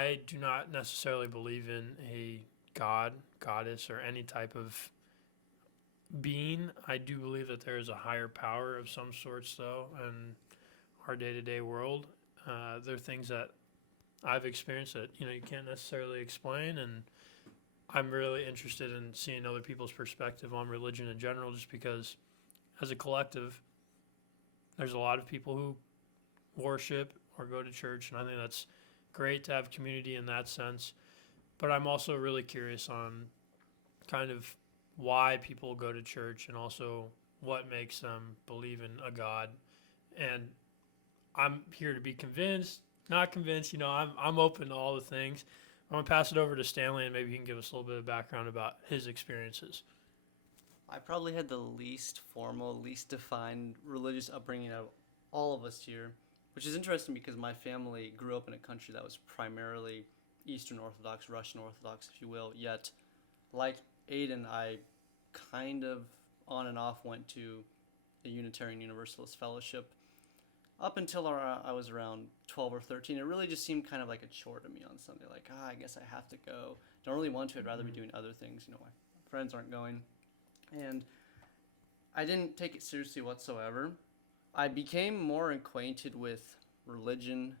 I do not necessarily believe in a god, goddess, or any type of being. I do believe that there is a higher power of some sorts, though, in our day-to-day world. There are things that I've experienced that you can't necessarily explain, and I'm really interested in seeing other people's perspective on religion in general, just because, as a collective, there's a lot of people who worship or go to church, and I think that's great to have community in that sense. But I'm also really curious on kind of why people go to church and also what makes them believe in a God. And I'm here to be convinced, not convinced. I'm open to all the things. I'm going to pass it over to Stanley, and maybe he can give us a little bit of background about his experiences. I probably had the least formal, least defined religious upbringing of all of us here, which is interesting because my family grew up in a country that was primarily Eastern Orthodox, Russian Orthodox, if you will. Yet, like Aiden, I kind of on and off went to a Unitarian Universalist fellowship up until I was around 12 or 13. It really just seemed kind of like a chore to me on Sunday. Like, I guess I have to go. Don't really want to. I'd rather be doing other things. My friends aren't going. And I didn't take it seriously whatsoever. I became more acquainted with religion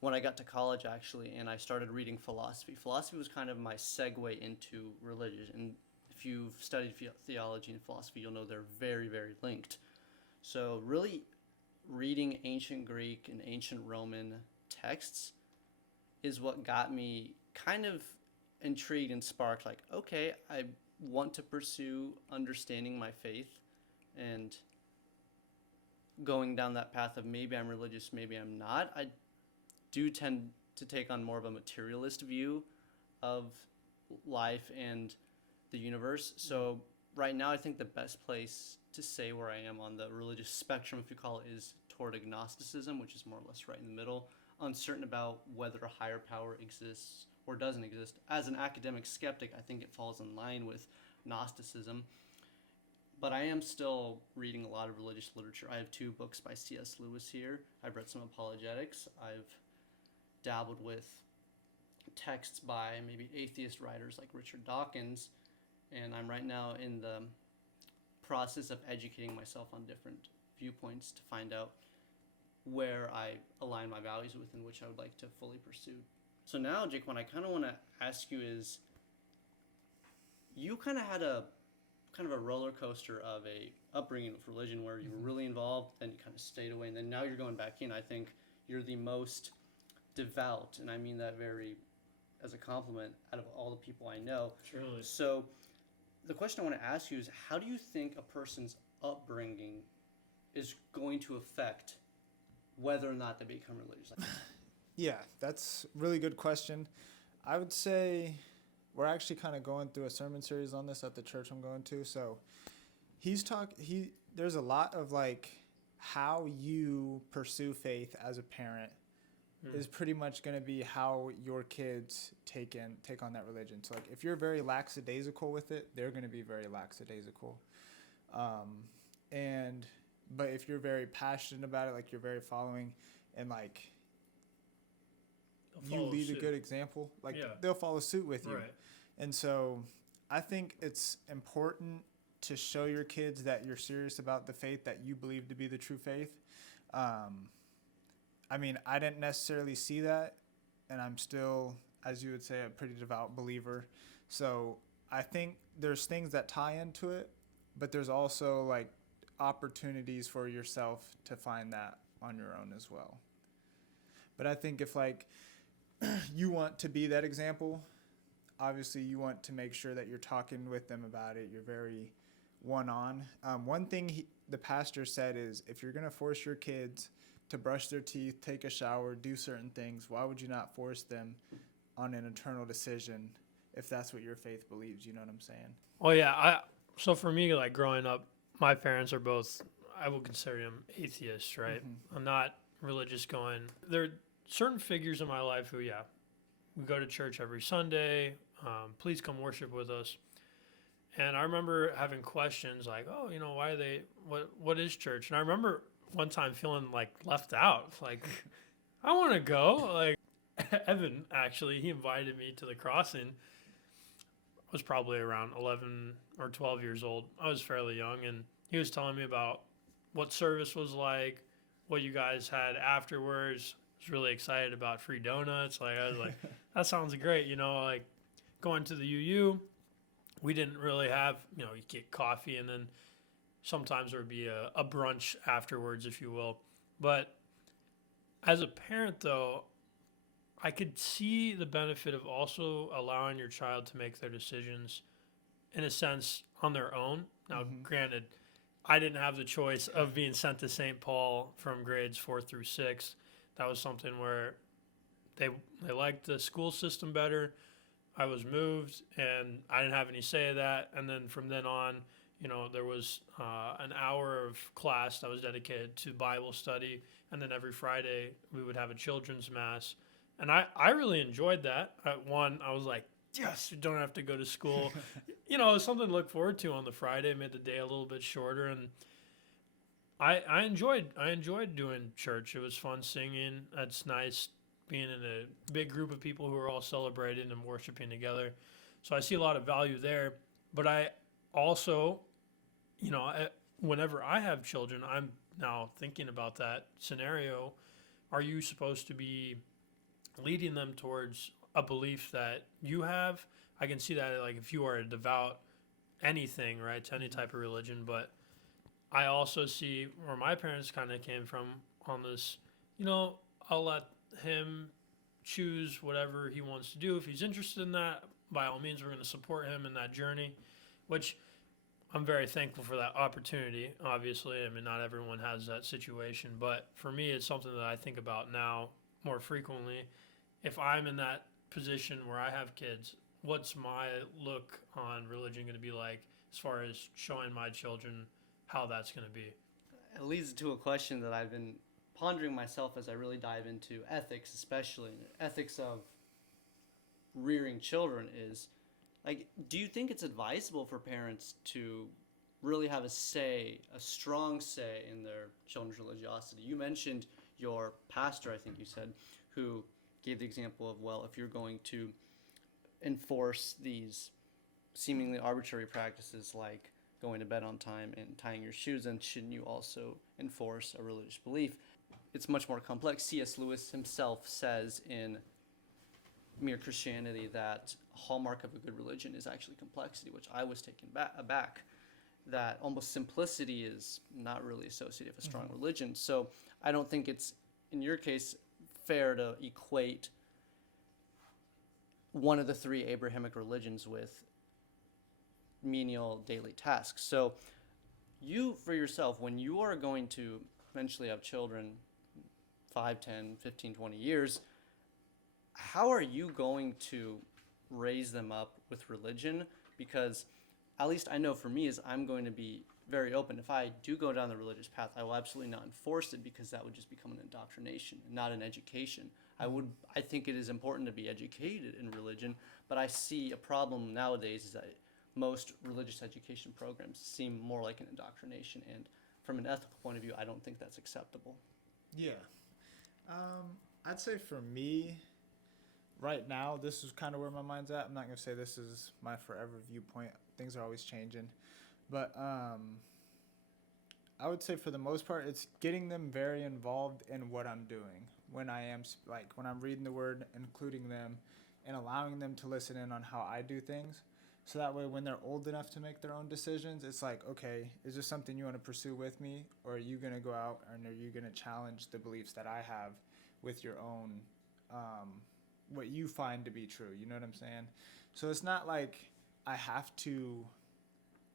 when I got to college, actually, and I started reading philosophy. Philosophy was kind of my segue into religion. And if you've studied theology and philosophy, you'll know they're very, very linked. So really reading ancient Greek and ancient Roman texts is what got me kind of intrigued and sparked, like, okay, I want to pursue understanding my faith and going down that path of maybe I'm religious, maybe I'm not. I do tend to take on more of a materialist view of life and the universe. So right now I think the best place to say where I am on the religious spectrum, if you call it, is toward agnosticism, which is more or less right in the middle, uncertain about whether a higher power exists or doesn't exist. As an academic skeptic, I think it falls in line with Gnosticism. But I am still reading a lot of religious literature. I have 2 books by C.S. Lewis here. I've read some apologetics. I've dabbled with texts by maybe atheist writers like Richard Dawkins. And I'm right now in the process of educating myself on different viewpoints to find out where I align my values with and which I would like to fully pursue. So now, JaQwan, I kind of want to ask you is, you kind of had a roller coaster of a upbringing with religion where you were really involved, then you kind of stayed away, and then now you're going back in. I think you're the most devout, and I mean that very as a compliment, out of all the people I know. Truly. So the question I want to ask you is, how do you think a person's upbringing is going to affect whether or not they become religious? Yeah, that's a really good question. I would say we're actually kind of going through a sermon series on this at the church I'm going to. So there's a lot of like how you pursue faith as a parent is pretty much going to be how your kids take on that religion. So like if you're very lackadaisical with it, they're going to be very lackadaisical. But if you're very passionate about it, like you're very following and like you lead a good example, like they'll follow suit with you. Right. And so I think it's important to show your kids that you're serious about the faith that you believe to be the true faith. I mean, I didn't necessarily see that, and I'm still, as you would say, a pretty devout believer. So I think there's things that tie into it, but there's also like opportunities for yourself to find that on your own as well. But I think if like you want to be that example, obviously you want to make sure that you're talking with them about it. You're very one-on. One thing the pastor said is, if you're going to force your kids to brush their teeth, take a shower, do certain things, why would you not force them on an eternal decision if that's what your faith believes? You know what I'm saying? Well, yeah. So for me, like growing up, my parents are both, I would consider them atheists, right? Mm-hmm. I'm not religious going. There are certain figures in my life who, we go to church every Sunday. Please come worship with us. And I remember having questions like, why are they, what is church? And I remember one time feeling like left out. Like, I want to go. Like, Evan, actually, he invited me to the crossing. I was probably around 11 or 12 years old. I was fairly young, and he was telling me about what service was like, what you guys had afterwards. I was really excited about free donuts. Like I was like, that sounds great. Like going to the UU, we didn't really have, you get coffee, and then sometimes there would be a brunch afterwards, if you will. But as a parent, though, I could see the benefit of also allowing your child to make their decisions in a sense on their own. Now, granted, I didn't have the choice of being sent to St. Paul from grades 4 through 6. That was something where they liked the school system better. I was moved, and I didn't have any say of that. And then from then on, there was an hour of class that was dedicated to Bible study, and then every Friday we would have a children's mass. And I really enjoyed that. At one, I was like, yes, you don't have to go to school. It was something to look forward to on the Friday. It made the day a little bit shorter, and I enjoyed doing church. It was fun singing. It's nice being in a big group of people who are all celebrating and worshiping together. So I see a lot of value there. But I also, whenever I have children, I'm now thinking about that scenario. Are you supposed to be leading them towards a belief that you have? I can see that, like, if you are a devout anything, right, to any type of religion. But I also see where my parents kind of came from on this, I'll let him choose whatever he wants to do. If he's interested in that, by all means, we're going to support him in that journey, which I'm very thankful for that opportunity. Obviously, I mean, not everyone has that situation, but for me, it's something that I think about now more frequently. If I'm in that position where I have kids, what's my look on religion going to be like as far as showing my children how that's going to be? It leads to a question that I've been pondering myself as I really dive into ethics, especially ethics of rearing children, is like, do you think it's advisable for parents to really have a strong say in their children's religiosity? You mentioned your pastor, I think you said, who gave the example of, well, if you're going to enforce these seemingly arbitrary practices like going to bed on time and tying your shoes, then shouldn't you also enforce a religious belief? It's much more complex. C.S. Lewis himself says in Mere Christianity that a hallmark of a good religion is actually complexity, which I was taken aback, that almost simplicity is not really associated with a strong religion. So I don't think it's, in your case, fair to equate one of the three Abrahamic religions with menial daily tasks. So you, for yourself, when you are going to eventually have children, 5, 10, 15, 20 years, how are you going to raise them up with religion? Because at least I know for me is I'm going to be very open. If I do go down the religious path, I will absolutely not enforce it, because that would just become an indoctrination, not an education. I think it is important to be educated in religion, but I see a problem nowadays is that most religious education programs seem more like an indoctrination, and from an ethical point of view, I don't think that's acceptable. Yeah. I'd say for me, right now, this is kind of where my mind's at. I'm not going to say this is my forever viewpoint. Things are always changing. But I would say for the most part, it's getting them very involved in what I'm doing. When I'm reading the word, including them and allowing them to listen in on how I do things. So that way, when they're old enough to make their own decisions, it's like, okay, is this something you want to pursue with me? Or are you going to go out and are you going to challenge the beliefs that I have with your own, what you find to be true? You know what I'm saying? So it's not like I have to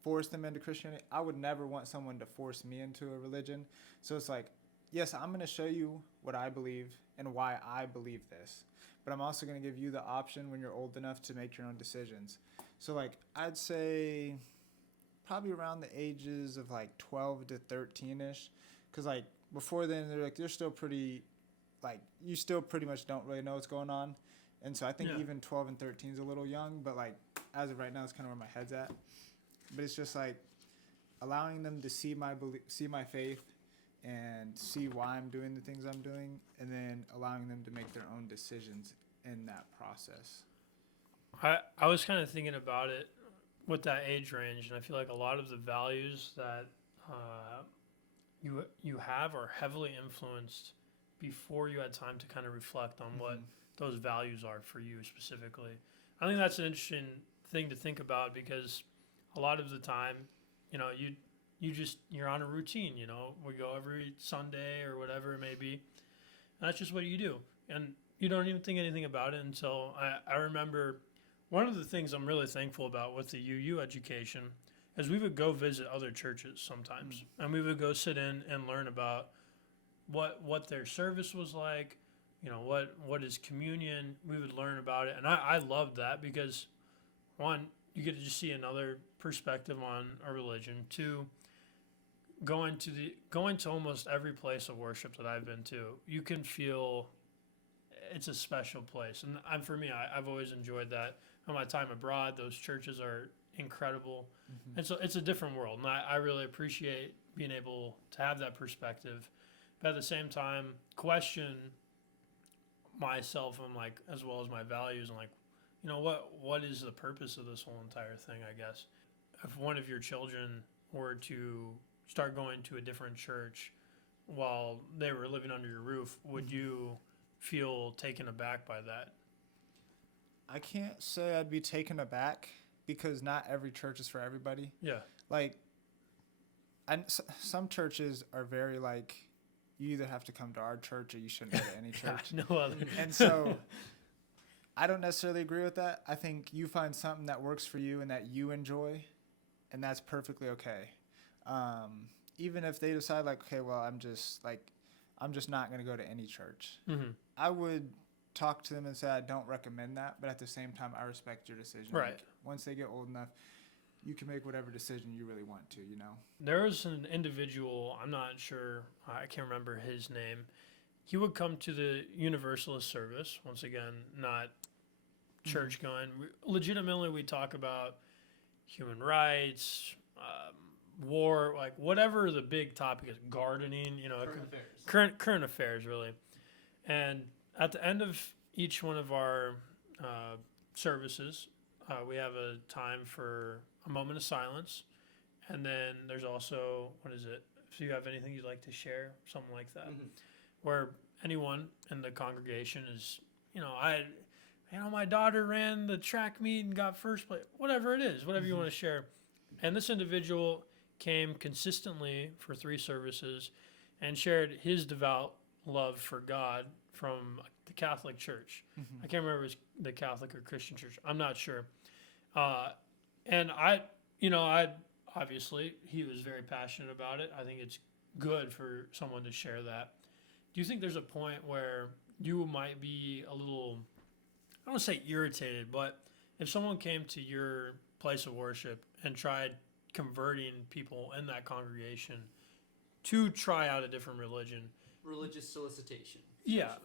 force them into Christianity. I would never want someone to force me into a religion. So it's like, yes, I'm going to show you what I believe and why I believe this. But I'm also going to give you the option when you're old enough to make your own decisions. So, like, I'd say probably around the ages of, 12 to 13-ish. Because, before then, they're still pretty, you still pretty much don't really know what's going on. And so I think even 12 and 13 is a little young. But, as of right now, it's kind of where my head's at. But it's just, allowing them to see my faith and see why I'm doing the things I'm doing, and then allowing them to make their own decisions in that process. I was kind of thinking about it with that age range, and I feel like a lot of the values that you have are heavily influenced before you had time to kind of reflect on what those values are for you specifically. I think that's an interesting thing to think about, because a lot of the time, you're on a routine. We go every Sunday or whatever it may be, and that's just what you do, and you don't even think anything about it until I remember one of the things I'm really thankful about with the UU education is we would go visit other churches sometimes, and we would go sit in and learn about what their service was like, what is communion. We would learn about it, and I loved that, because one, you get to just see another perspective on a religion. Two, going to almost every place of worship that I've been to, you can feel it's a special place, and for me, I've always enjoyed that. On my time abroad, those churches are incredible, and so it's a different world, and I really appreciate being able to have that perspective, but at the same time, question myself and as well as my values, and what is the purpose of this whole entire thing? I guess if one of your children were to start going to a different church while they were living under your roof, would you feel taken aback by that? I can't say I'd be taken aback, because not every church is for everybody. Yeah. Some churches are very you either have to come to our church or you shouldn't go to any church. No other. And so I don't necessarily agree with that. I think you find something that works for you and that you enjoy, and that's perfectly okay. Even if they decide okay, well, I'm just not going to go to any church. I would talk to them and say I don't recommend that, but at the same time, I respect your decision. Right. Once they get old enough, you can make whatever decision you really want to, There was an individual, I'm not sure, I can't remember his name. He would come to the Universalist service, once again, not church going. Legitimately, we talk about human rights, war, whatever the big topic is, gardening, current affairs, really. And at the end of each one of our services, we have a time for a moment of silence, and then there's also, if you have anything you'd like to share, something like that, where anyone in the congregation is, my daughter ran the track meet and got first place, whatever it is, whatever you want to share. And this individual came consistently for 3 services and shared his devout love for God from the Catholic Church. I can't remember if it was the Catholic or Christian Church. I'm not sure. And I obviously, he was very passionate about it. I think it's good for someone to share that. Do you think there's a point where you might be a little, I don't want to say irritated, but if someone came to your place of worship and tried converting people in that congregation to try out a different religion? Religious solicitation. Yeah.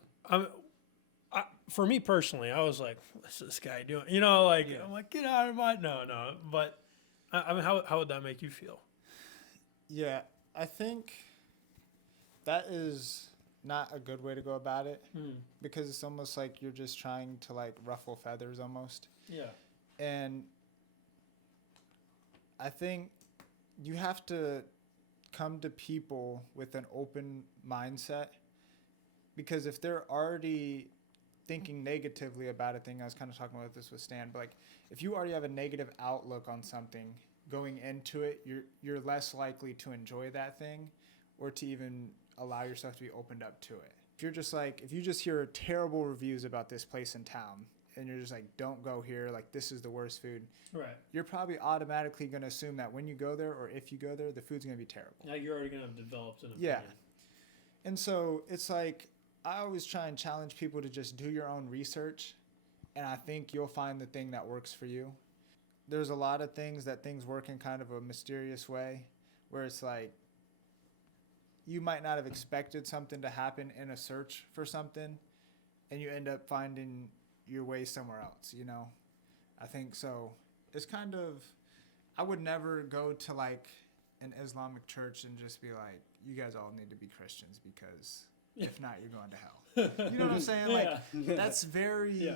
For me personally, I was like, what's this guy doing? I'm like, get out of my, no. But how would that make you feel? Yeah, I think that is not a good way to go about it, because it's almost like you're just trying to ruffle feathers almost. Yeah. And I think you have to come to people with an open mindset, because if they're already thinking negatively about a thing, I was kind of talking about this with Stan, but if you already have a negative outlook on something going into it, you're less likely to enjoy that thing or to even allow yourself to be opened up to it. If you just hear terrible reviews about this place in town and you're just don't go here, this is the worst food, right, you're probably automatically going to assume that when you go there, or if you go there, the food's going to be terrible. You're already going to have developed an opinion. Yeah. And so it's I always try and challenge people to just do your own research, and I think you'll find the thing that works for you. There's a lot of things work in kind of a mysterious way, where it's you might not have expected something to happen in a search for something, and you end up finding your way somewhere else, I think so. It's I would never go to an Islamic church and just be you guys all need to be Christians because if not, you're going to hell. You know what I'm saying? Like, that's very,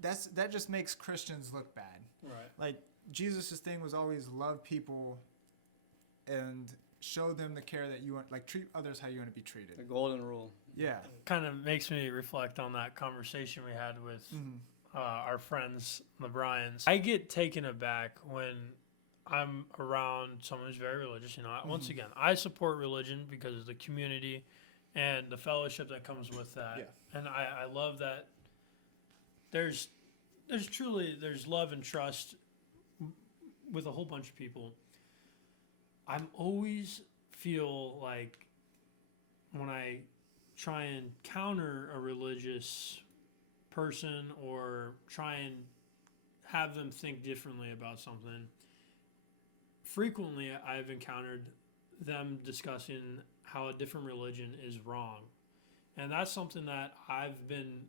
that just makes Christians look bad. Right. Like, Jesus' thing was always love people and show them the care that you want, like treat others how you want to be treated. The golden rule. Yeah. Kind of makes me reflect on that conversation we had with our friends, the Bryans. I get taken aback when I'm around someone who's very religious. You know, once again, I support religion because of the community and the fellowship that comes with that. Yeah. And I love that there's love and trust with a whole bunch of people. I'm always feel like when I try and counter a religious person or try and have them think differently about something, frequently I've encountered them discussing how a different religion is wrong. And that's something that I've been,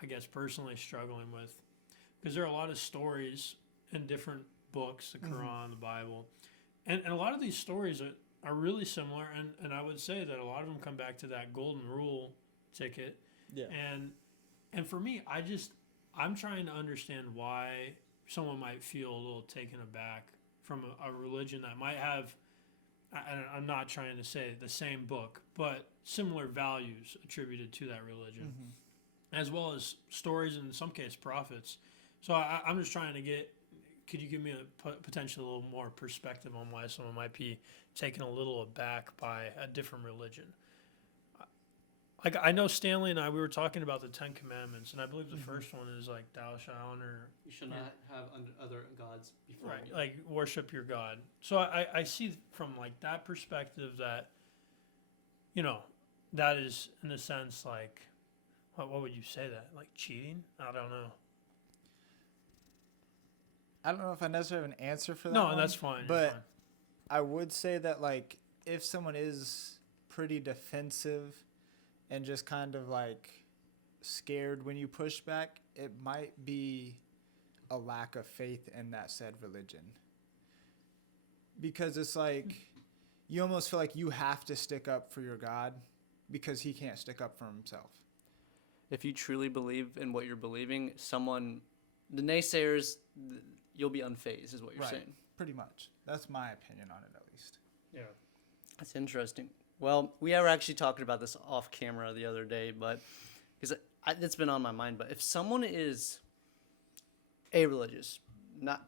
I guess, personally struggling with, because there are a lot of stories in different books, the Quran, the Bible, and a lot of these stories are really similar, and I would say that a lot of them come back to that golden rule ticket. Yeah. And for me, I'm trying to understand why someone might feel a little taken aback from a religion that might have, I'm not trying to say the same book, but similar values attributed to that religion, as well as stories, and in some cases prophets. So I'm just trying to could you give me a potentially a little more perspective on why someone might be taken a little aback by a different religion? Like, I know Stanley and we were talking about the 10 Commandments, and I believe the first one is like, thou shalt honor. You should not have other gods before Right, me. like worship your God. So I see from like that perspective that, you know, that is in a sense like, what would you say that? Like cheating? I don't know. I don't know if I necessarily have an answer for that. No, one, that's fine. But You're fine. I would say that, like, if someone is pretty defensive and just kind of like scared when you push back, it might be a lack of faith in that said religion. Because it's like you almost feel like you have to stick up for your God because he can't stick up for himself. If you truly believe in what you're believing, the naysayers, you'll be unfazed, is what you're saying. Pretty much. That's my opinion on it, at least. Yeah. That's interesting. Well, we were actually talking about this off camera the other day, but because it's been on my mind. But if someone is a-religious, not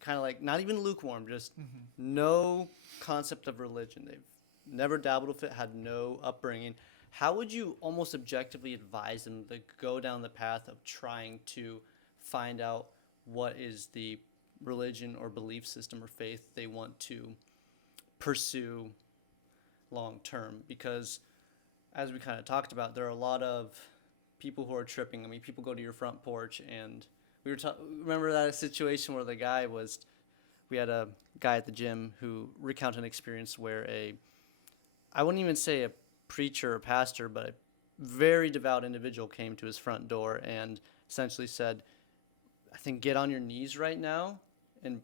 kind of like not even lukewarm, just no concept of religion, they've never dabbled with it, had no upbringing, how would you almost objectively advise them to go down the path of trying to find out what is the religion or belief system or faith they want to pursue long term? Because as we kind of talked about, there are a lot of people who are tripping. I mean, people go to your front porch, and we were remember that situation where we had a guy at the gym who recounted an experience where I wouldn't even say a preacher or pastor, but a very devout individual came to his front door and essentially said, I think, get on your knees right now and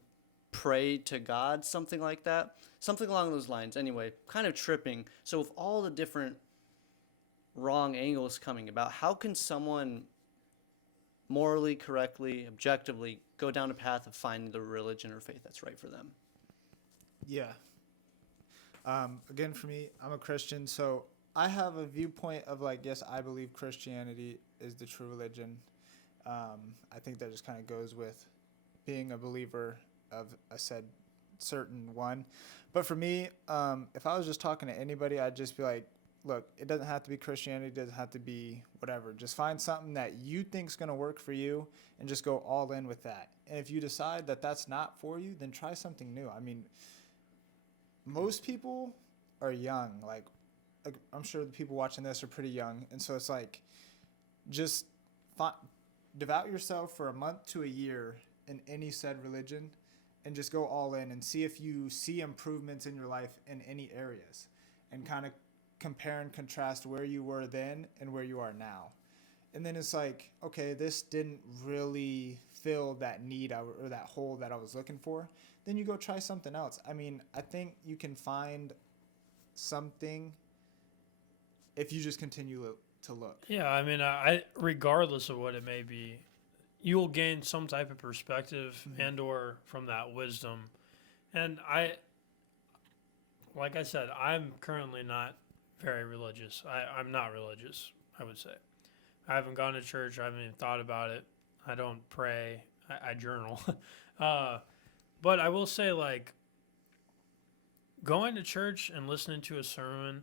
pray to God, something like that. Something along those lines. Anyway, kind of tripping. So with all the different wrong angles coming about, how can someone morally, correctly, objectively go down a path of finding the religion or faith that's right for them? Yeah. Again, for me, I'm a Christian, so I have a viewpoint of like, yes, I believe Christianity is the true religion. I think that just kind of goes with being a believer of a said certain one. But for me, if I was just talking to anybody, I'd just be like, look, it doesn't have to be Christianity, it doesn't have to be whatever. Just find something that you think's going to work for you and just go all in with that. And if you decide that that's not for you, then try something new. I mean, most people are young. Like, I'm sure the people watching this are pretty young. And so it's like, just devout yourself for a month to a year in any said religion and just go all in and see if you see improvements in your life in any areas, and kind of compare and contrast where you were then and where you are now. And then it's like, okay, this didn't really fill that need or that hole that I was looking for. Then you go try something else. I mean, I think you can find something if you just continue to look. Yeah, I mean, I regardless of what it may be, you will gain some type of perspective and or from that wisdom. And like I said, I'm currently not very religious. I'm not religious, I would say. I haven't gone to church. I haven't even thought about it. I don't pray. I journal. But I will say, like, going to church and listening to a sermon,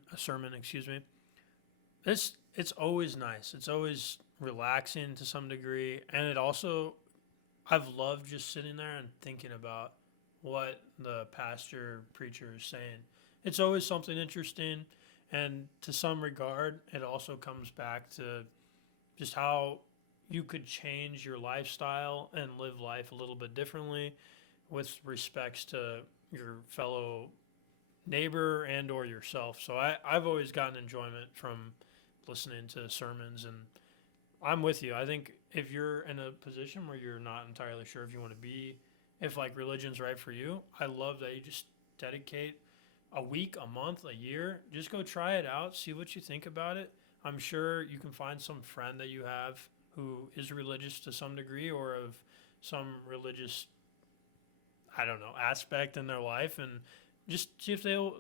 it's always nice. It's always relaxing to some degree. And it also, I've loved just sitting there and thinking about what the pastor, preacher is saying. It's always something interesting. And to some regard, it also comes back to just how you could change your lifestyle and live life a little bit differently with respects to your fellow neighbor and or yourself. So I've always gotten enjoyment from listening to sermons, and I'm with you. I think if you're in a position where you're not entirely sure if you want to be, if like religion's right for you, I love that you just dedicate a week, a month, a year, just go try it out, see what you think about it. I'm sure you can find some friend that you have who is religious to some degree or of some religious, I don't know, aspect in their life, and just see if they'll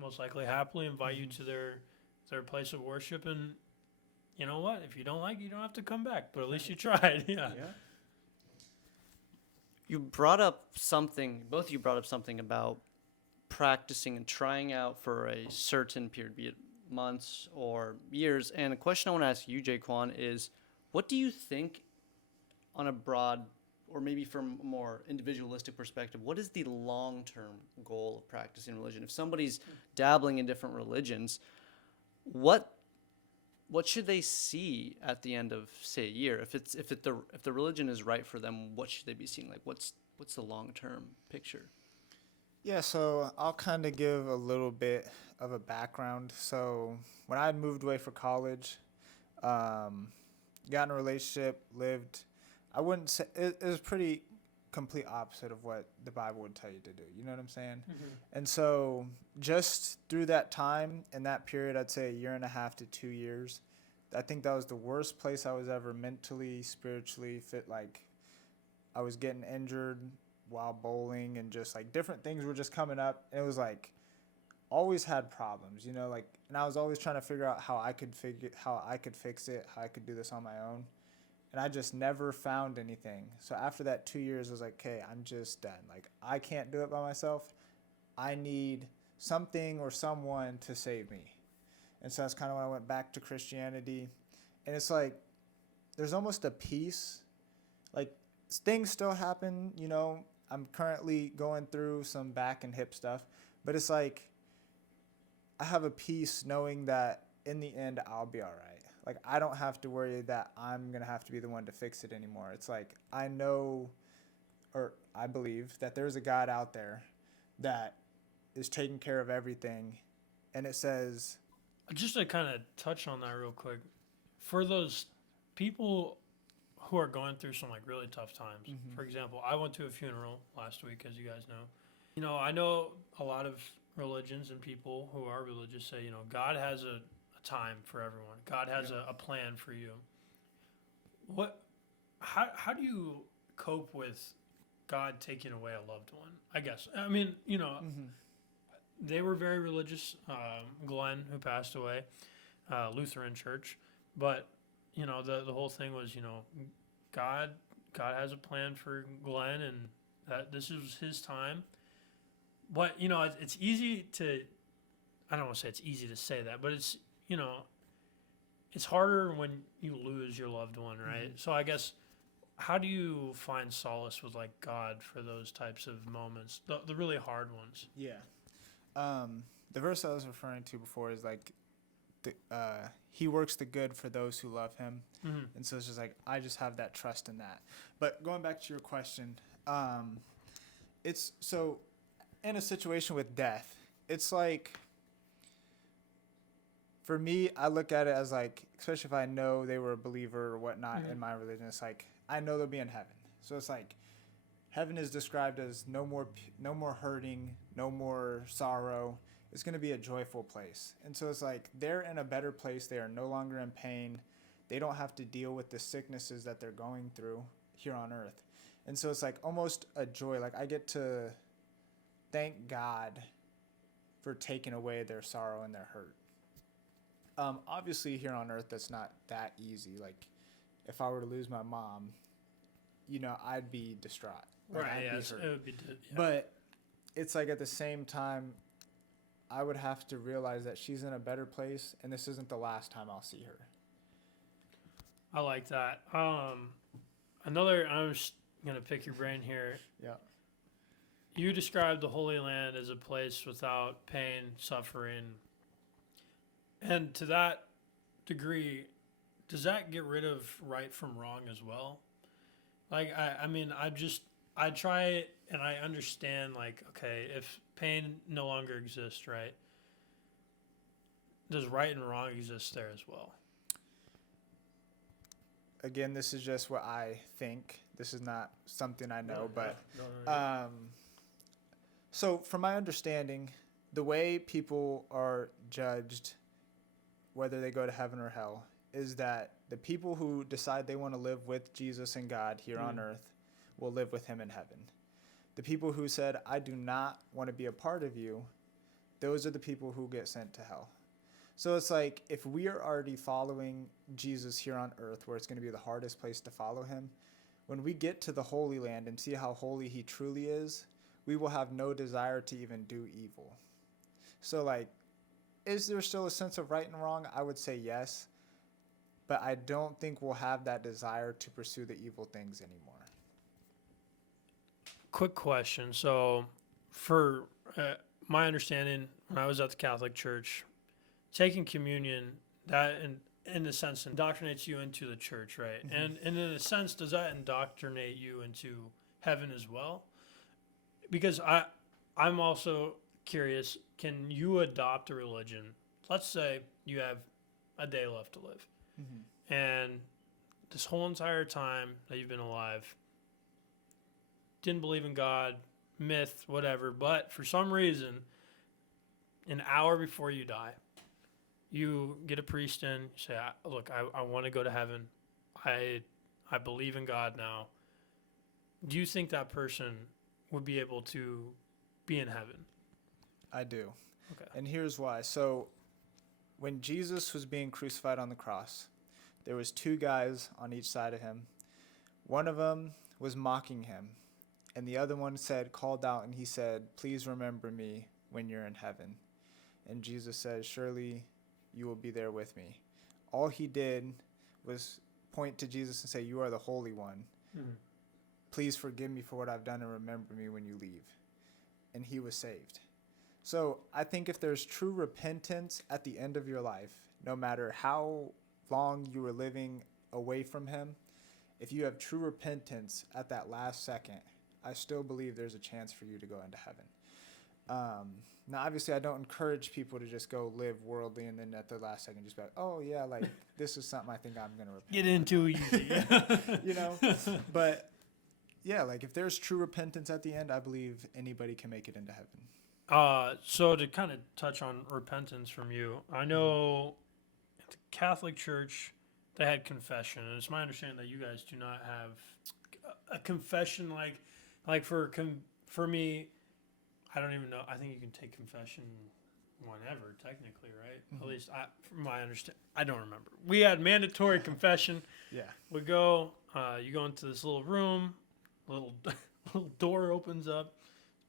most likely happily invite you to their place of worship. And you know what? If you don't like it, you don't have to come back, but at least you tried. Yeah. You brought up something, both of you brought up something about practicing and trying out for a certain period, be it months or years. And the question I want to ask you, JaQwan, is what do you think on a broad or maybe from a more individualistic perspective, what is the long-term goal of practicing religion? If somebody's dabbling in different religions, what should they see at the end of, say, a year? If the religion is right for them, what should they be seeing? Like, what's the long-term picture? Yeah, so I'll kind of give a little bit of a background. So when I had moved away for college, got in a relationship, lived, I wouldn't say, it was pretty complete opposite of what the Bible would tell you to do. You know what I'm saying? Mm-hmm. And so just through that time, in that period, I'd say 1.5 to 2 years, I think that was the worst place I was ever mentally, spiritually fit. Like, I was getting injured while bowling, and just like different things were just coming up. And it was like, always had problems, you know, like, and I was always trying to figure out how I could fix it, how I could do this on my own. And I just never found anything. So after that 2 years, I was like, okay, I'm just done. Like, I can't do it by myself. I need something or someone to save me. And so that's kind of when I went back to Christianity. And it's like, there's almost a peace. Like, things still happen, you know. I'm currently going through some back and hip stuff. But it's like, I have a peace knowing that in the end, I'll be all right. Like, I don't have to worry that I'm going to have to be the one to fix it anymore. It's like, I know, or I believe that there's a God out there that is taking care of everything. And it says... Just to kind of touch on that real quick, for those people who are going through some like really tough times, mm-hmm. For example, I went to a funeral last week, as you guys know. You know, I know a lot of religions and people who are religious say, you know, God has a time for everyone. God has a plan for you. How do you cope with God taking away a loved one? I guess. I mean, you know, mm-hmm. They were very religious. Glenn, who passed away, Lutheran church, but you know, the whole thing was, you know, God has a plan for Glenn, and that this is his time. But you know, it's easy to, I don't want to say it's easy to say that, but it's, you know, it's harder when you lose your loved one, right? Mm-hmm. So I guess, how do you find solace with like God for those types of moments, the really hard ones? Yeah. The verse I was referring to before is like, he works the good for those who love him. Mm-hmm. And so it's just like, I just have that trust in that. But going back to your question, it's so in a situation with death, it's like, for me, I look at it as like, especially if I know they were a believer or whatnot, mm-hmm. in my religion, it's like, I know they'll be in heaven. So it's like, heaven is described as no more hurting, no more sorrow. it's going to be a joyful place. And so it's like they're in a better place. They are no longer in pain. They don't have to deal with the sicknesses that they're going through here on earth. And so it's like almost a joy. Like I get to thank God for taking away their sorrow and their hurt. Obviously here on earth, that's not that easy. Like if I were to lose my mom, you know, I'd be distraught. Like, Right, I'd be yes, hurt. it would be. But it's like at the same time, I would have to realize that she's in a better place, and this isn't the last time I'll see her. I like that. I'm just gonna pick your brain here. Yeah. You described the Holy Land as a place without pain, suffering, and to that degree, does that get rid of right from wrong as well? Like, I mean, I try it and I understand, like, okay, if pain no longer exists, right, does right and wrong exist there as well? Again, this is just what I think. This is not something I know, but No. so from my understanding, the way people are judged, whether they go to heaven or hell, is that the people who decide they want to live with Jesus and God here on earth will live with him in heaven. The people who said, I do not want to be a part of you, those are the people who get sent to hell. So it's like if we are already following Jesus here on earth, where it's going to be the hardest place to follow him, when we get to the Holy Land and see how holy he truly is, we will have no desire to even do evil. So like, is there still a sense of right and wrong? I would say yes. But I don't think we'll have that desire to pursue the evil things anymore. Quick question. So, for my understanding, when I was at the Catholic Church, taking communion, that in a sense indoctrinates you into the church, right? Mm-hmm. And in a sense, does that indoctrinate you into heaven as well? Because I'm also curious, can you adopt a religion? Let's say you have a day left to live. Mm-hmm. And this whole entire time that you've been alive, didn't believe in God, myth, whatever, but for some reason, an hour before you die, you get a priest in, you say, look, I want to go to heaven. I believe in God now. Do you think that person would be able to be in heaven? I do. Okay. And here's why. So when Jesus was being crucified on the cross, there was two guys on each side of him. One of them was mocking him, and the other one called out, and he said, please remember me when you're in heaven. And Jesus says, surely you will be there with me. All he did was point to Jesus and say, you are the Holy One. Mm-hmm. Please forgive me for what I've done and remember me when you leave. And he was saved. So I think if there's true repentance at the end of your life, no matter how long you were living away from him, if you have true repentance at that last second, I still believe there's a chance for you to go into heaven. Now, obviously, I don't encourage people to just go live worldly and then at the last second just be like, oh, yeah, like this is something I think I'm going to repent. Get into easy. You know? But, yeah, like if there's true repentance at the end, I believe anybody can make it into heaven. So to kind of touch on repentance from you, I know at the Catholic Church they had confession, and it's my understanding that you guys do not have a confession like for me. I don't even know. I think you can take confession whenever, technically, right? Mm-hmm. At least from my understanding, I don't remember. We had mandatory confession. Yeah. We go. You go into this little room. Little door opens up.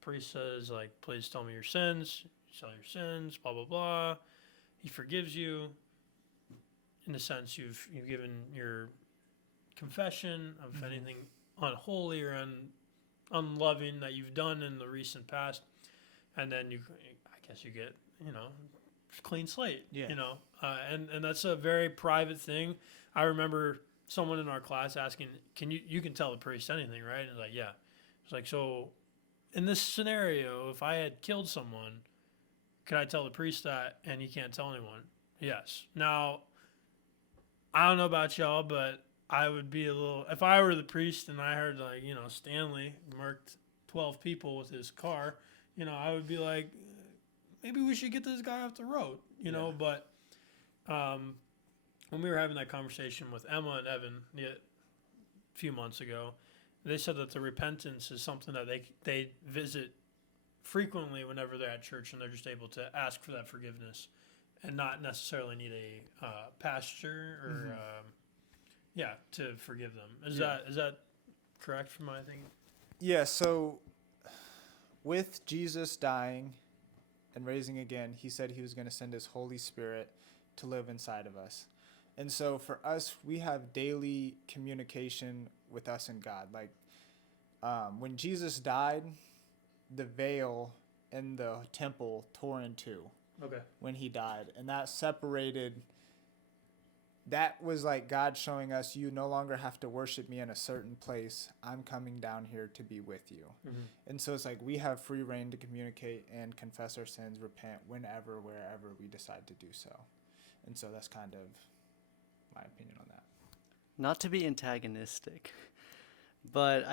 Priest says, like, please tell me your sins. You tell your sins, blah, blah, blah. He forgives you. In a sense, you've given your confession of Mm-hmm. anything unholy or unloving that you've done in the recent past. And then I guess you get, clean slate, Yeah. And that's a very private thing. I remember someone in our class asking, you can tell the priest anything, right? And it's like, yeah. It's like, so in this scenario, if I had killed someone, could I tell the priest that and he can't tell anyone? Yes. Now, I don't know about y'all, but I would be a little, if I were the priest and I heard Stanley murked 12 people with his car, I would be like, maybe we should get this guy off the road, you know. But when we were having that conversation with Emma and Evan a few months ago, they said that the repentance is something that they visit frequently whenever they're at church, and they're just able to ask for that forgiveness and not necessarily need a pastor or to forgive them. Is that correct from my thinking? Yeah, so with Jesus dying and raising again, he said he was going to send his Holy Spirit to live inside of us. And so for us, we have daily communication with us and God. Like when Jesus died, the veil in the temple tore in two when he died. And that separated, that was like God showing us, you no longer have to worship me in a certain place. I'm coming down here to be with you. And so it's like we have free reign to communicate and confess our sins, repent whenever, wherever we decide to do so. And so that's kind of my opinion on that. Not to be antagonistic, but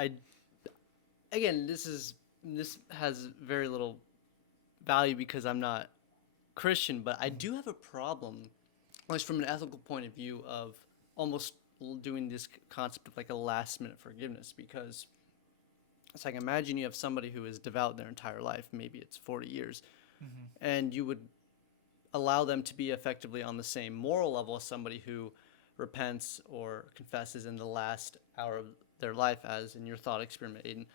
this has very little value because I'm not Christian, but I do have a problem, at least from an ethical point of view, of almost doing this concept of like a last minute forgiveness, because it's like, imagine you have somebody who is devout their entire life, maybe it's 40 years, and you would allow them to be effectively on the same moral level as somebody who repents or confesses in the last hour of their life, as in your thought experiment, Aiden.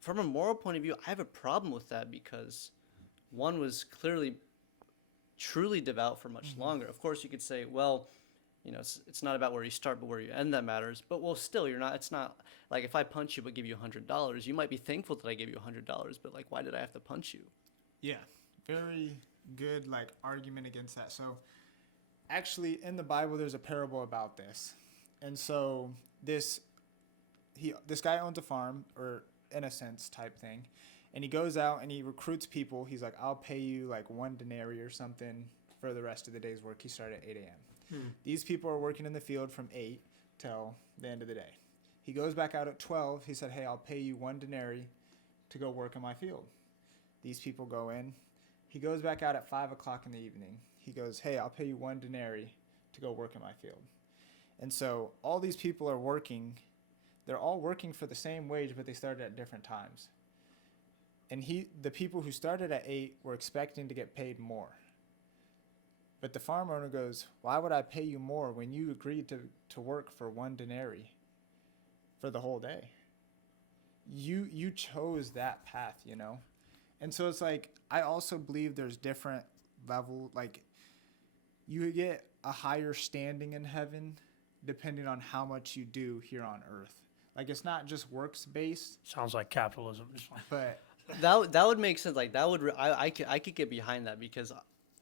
From a moral point of view, I have a problem with that because one was clearly truly devout for much longer. Of course, you could say, well, you know, it's not about where you start, but where you end that matters. But well, still, it's not like if I punch you but give you $100, you might be thankful that I gave you $100, but like, why did I have to punch you? Yeah, very good like argument against that. So actually in the Bible, there's a parable about this. And so this guy owns a farm, or in a sense type thing, and he goes out and he recruits people. He's like, I'll pay you like 1 denarii or something for the rest of the day's work. He started at 8 a.m. These people are working in the field from 8 till the end of the day. He goes back out at 12. He said, hey, I'll pay you 1 denarii to go work in my field. These people go in. He goes back out at 5 o'clock in the evening. He goes, hey, I'll pay you 1 denarii to go work in my field. And so all these people are working. They're all working for the same wage, but they started at different times. And the people who started at 8 were expecting to get paid more. But the farm owner goes, why would I pay you more when you agreed to work for 1 denarii for the whole day? You chose that path, you know? And so it's like, I also believe there's different level, like you get a higher standing in heaven depending on how much you do here on earth. Like it's not just works based. Sounds like capitalism. But that would make sense. Like that would I could get behind that, because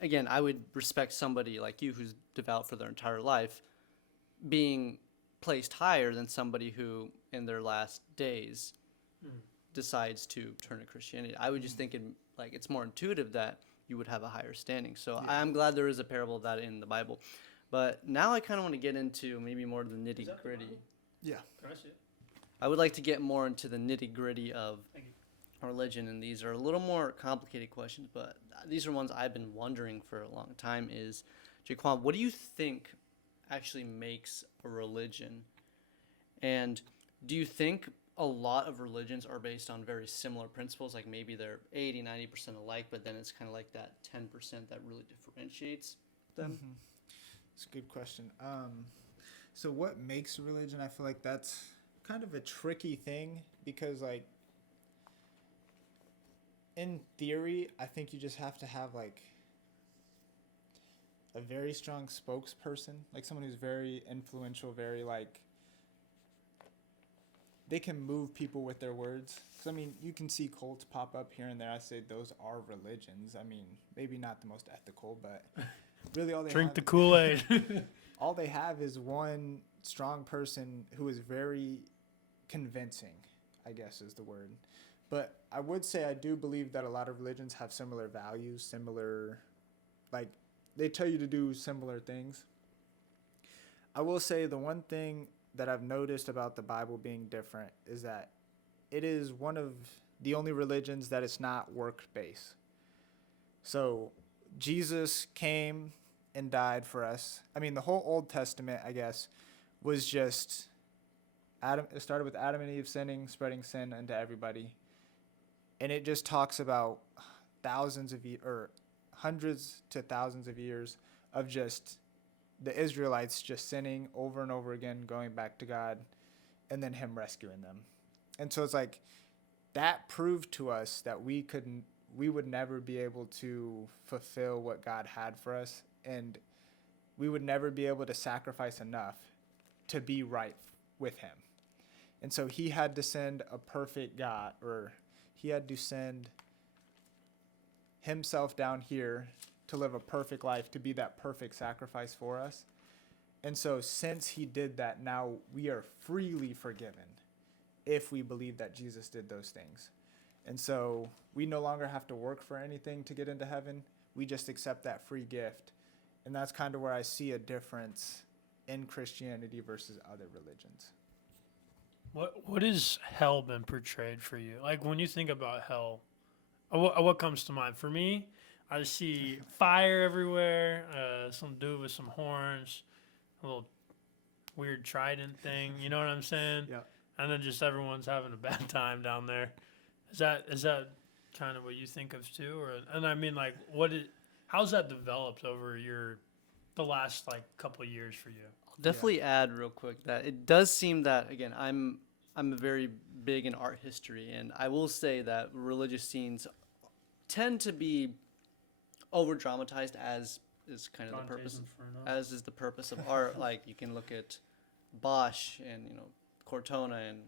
again, I would respect somebody like you who's devout for their entire life being placed higher than somebody who in their last days decides to turn to Christianity. I would just think it's more intuitive that you would have a higher standing. So yeah. I'm glad there is a parable of that in the Bible. But now I kind of want to get into maybe more of the nitty gritty. Yeah. Can I see it? I would like to get more into the nitty gritty of religion, and these are a little more complicated questions, but these are ones I've been wondering for a long time. Is, JaQwan, what do you think actually makes a religion? And do you think a lot of religions are based on very similar principles, like maybe they're 80-90% alike, but then it's kind of like that 10% that really differentiates them? It's a good question. So what makes a religion? I feel like that's kind of a tricky thing, because like in theory, I think you just have to have like a very strong spokesperson, like someone who's very influential, very like they can move people with their words. Because, I mean, you can see cults pop up here and there. I say those are religions. I mean, maybe not the most ethical, but really all they Drink have, the Kool-Aid. all they have is one strong person who is very convincing, I guess is the word. But I would say I do believe that a lot of religions have similar values, similar, like, they tell you to do similar things. I will say the one thing that I've noticed about the Bible being different is that it is one of the only religions that it's not work-based. So Jesus came and died for us. I mean, the whole Old Testament, I guess, was just Adam. It started with Adam and Eve sinning, spreading sin into everybody, and it just talks about or hundreds to thousands of years of just the Israelites just sinning over and over again, going back to God, and then Him rescuing them. And so it's like that proved to us that we would never be able to fulfill what God had for us, and we would never be able to sacrifice enough to be right with Him. And so He had to send a perfect God, or He had to send Himself down here to live a perfect life, to be that perfect sacrifice for us. And so since He did that, now we are freely forgiven if we believe that Jesus did those things. And so we no longer have to work for anything to get into heaven. We just accept that free gift. And that's kind of where I see a difference in Christianity versus other religions. What has hell been portrayed for you? Like when you think about hell, what comes to mind? For me, I see fire everywhere, some dude with some horns, a little weird trident thing. You know what I'm saying? Yeah. And then just everyone's having a bad time down there. Is that kind of what you think of too? And I mean, like, how's that developed over the last like couple of years for you? I'll definitely add real quick that it does seem that, again, I'm very big in art history, and I will say that religious scenes tend to be over dramatized, as is kind of the purpose, as is the purpose of art. Like you can look at Bosch and Cortona and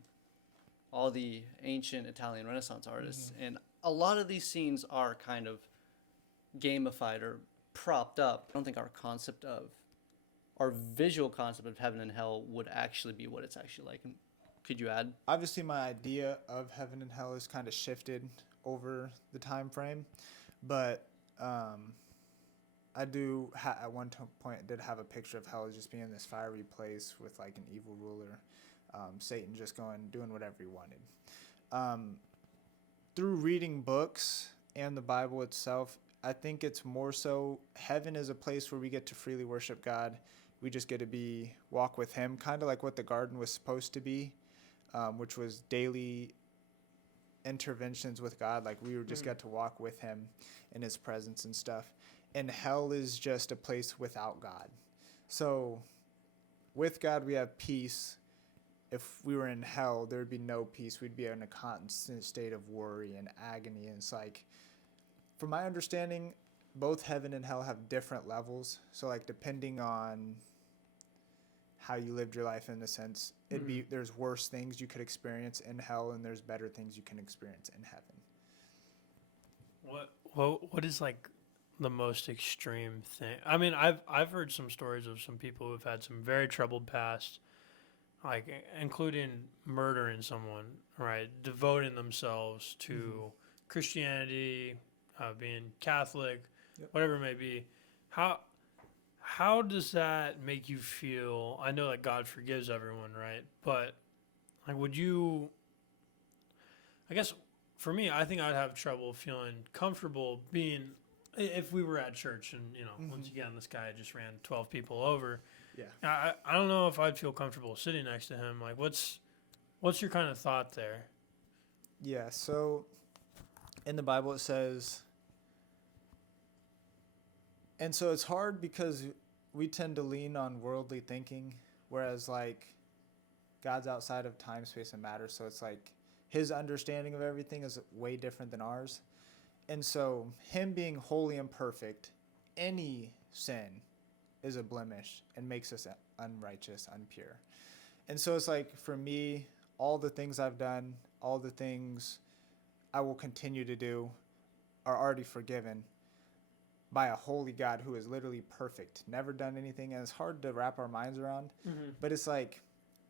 all the ancient Italian Renaissance artists, and a lot of these scenes are kind of gamified or propped up. I don't think our visual concept of heaven and hell would actually be what it's actually like. And could you add? Obviously, my idea of heaven and hell has kind of shifted over the time frame, but I do at one point did have a picture of hell as just being this fiery place with like an evil ruler, Satan just doing whatever he wanted. Through reading books and the Bible itself, I think it's more so heaven is a place where we get to freely worship God. We just get to walk with Him, kind of like what the garden was supposed to be, which was daily interventions with God. Like we just got to walk with Him in His presence and stuff. And hell is just a place without God. So with God, we have peace. If we were in hell, there would be no peace. We'd be in a constant state of worry and agony. And it's like, from my understanding, both heaven and hell have different levels. So like depending on how you lived your life, in a sense, there's worse things you could experience in hell, and there's better things you can experience in heaven. What is like the most extreme thing? I mean, I've heard some stories of some people who've had some very troubled past, like including murdering someone, right? Devoting themselves to Christianity, being Catholic, whatever it may be. How does that make you feel? I know that God forgives everyone, right? But like, I guess for me, I think I'd have trouble feeling comfortable being, if we were at church and, once again, this guy just ran 12 people over. Yeah. I don't know if I'd feel comfortable sitting next to him. Like, what's your kind of thought there? Yeah, so in the Bible it says, and so it's hard because we tend to lean on worldly thinking, whereas like God's outside of time, space, and matter. So it's like His understanding of everything is way different than ours. And so Him being holy and perfect, any sin is a blemish and makes us unrighteous, unpure. And so it's like, for me, all the things I've done, all the things I will continue to do are already forgiven by a holy God who is literally perfect, never done anything. And it's hard to wrap our minds around. But it's like,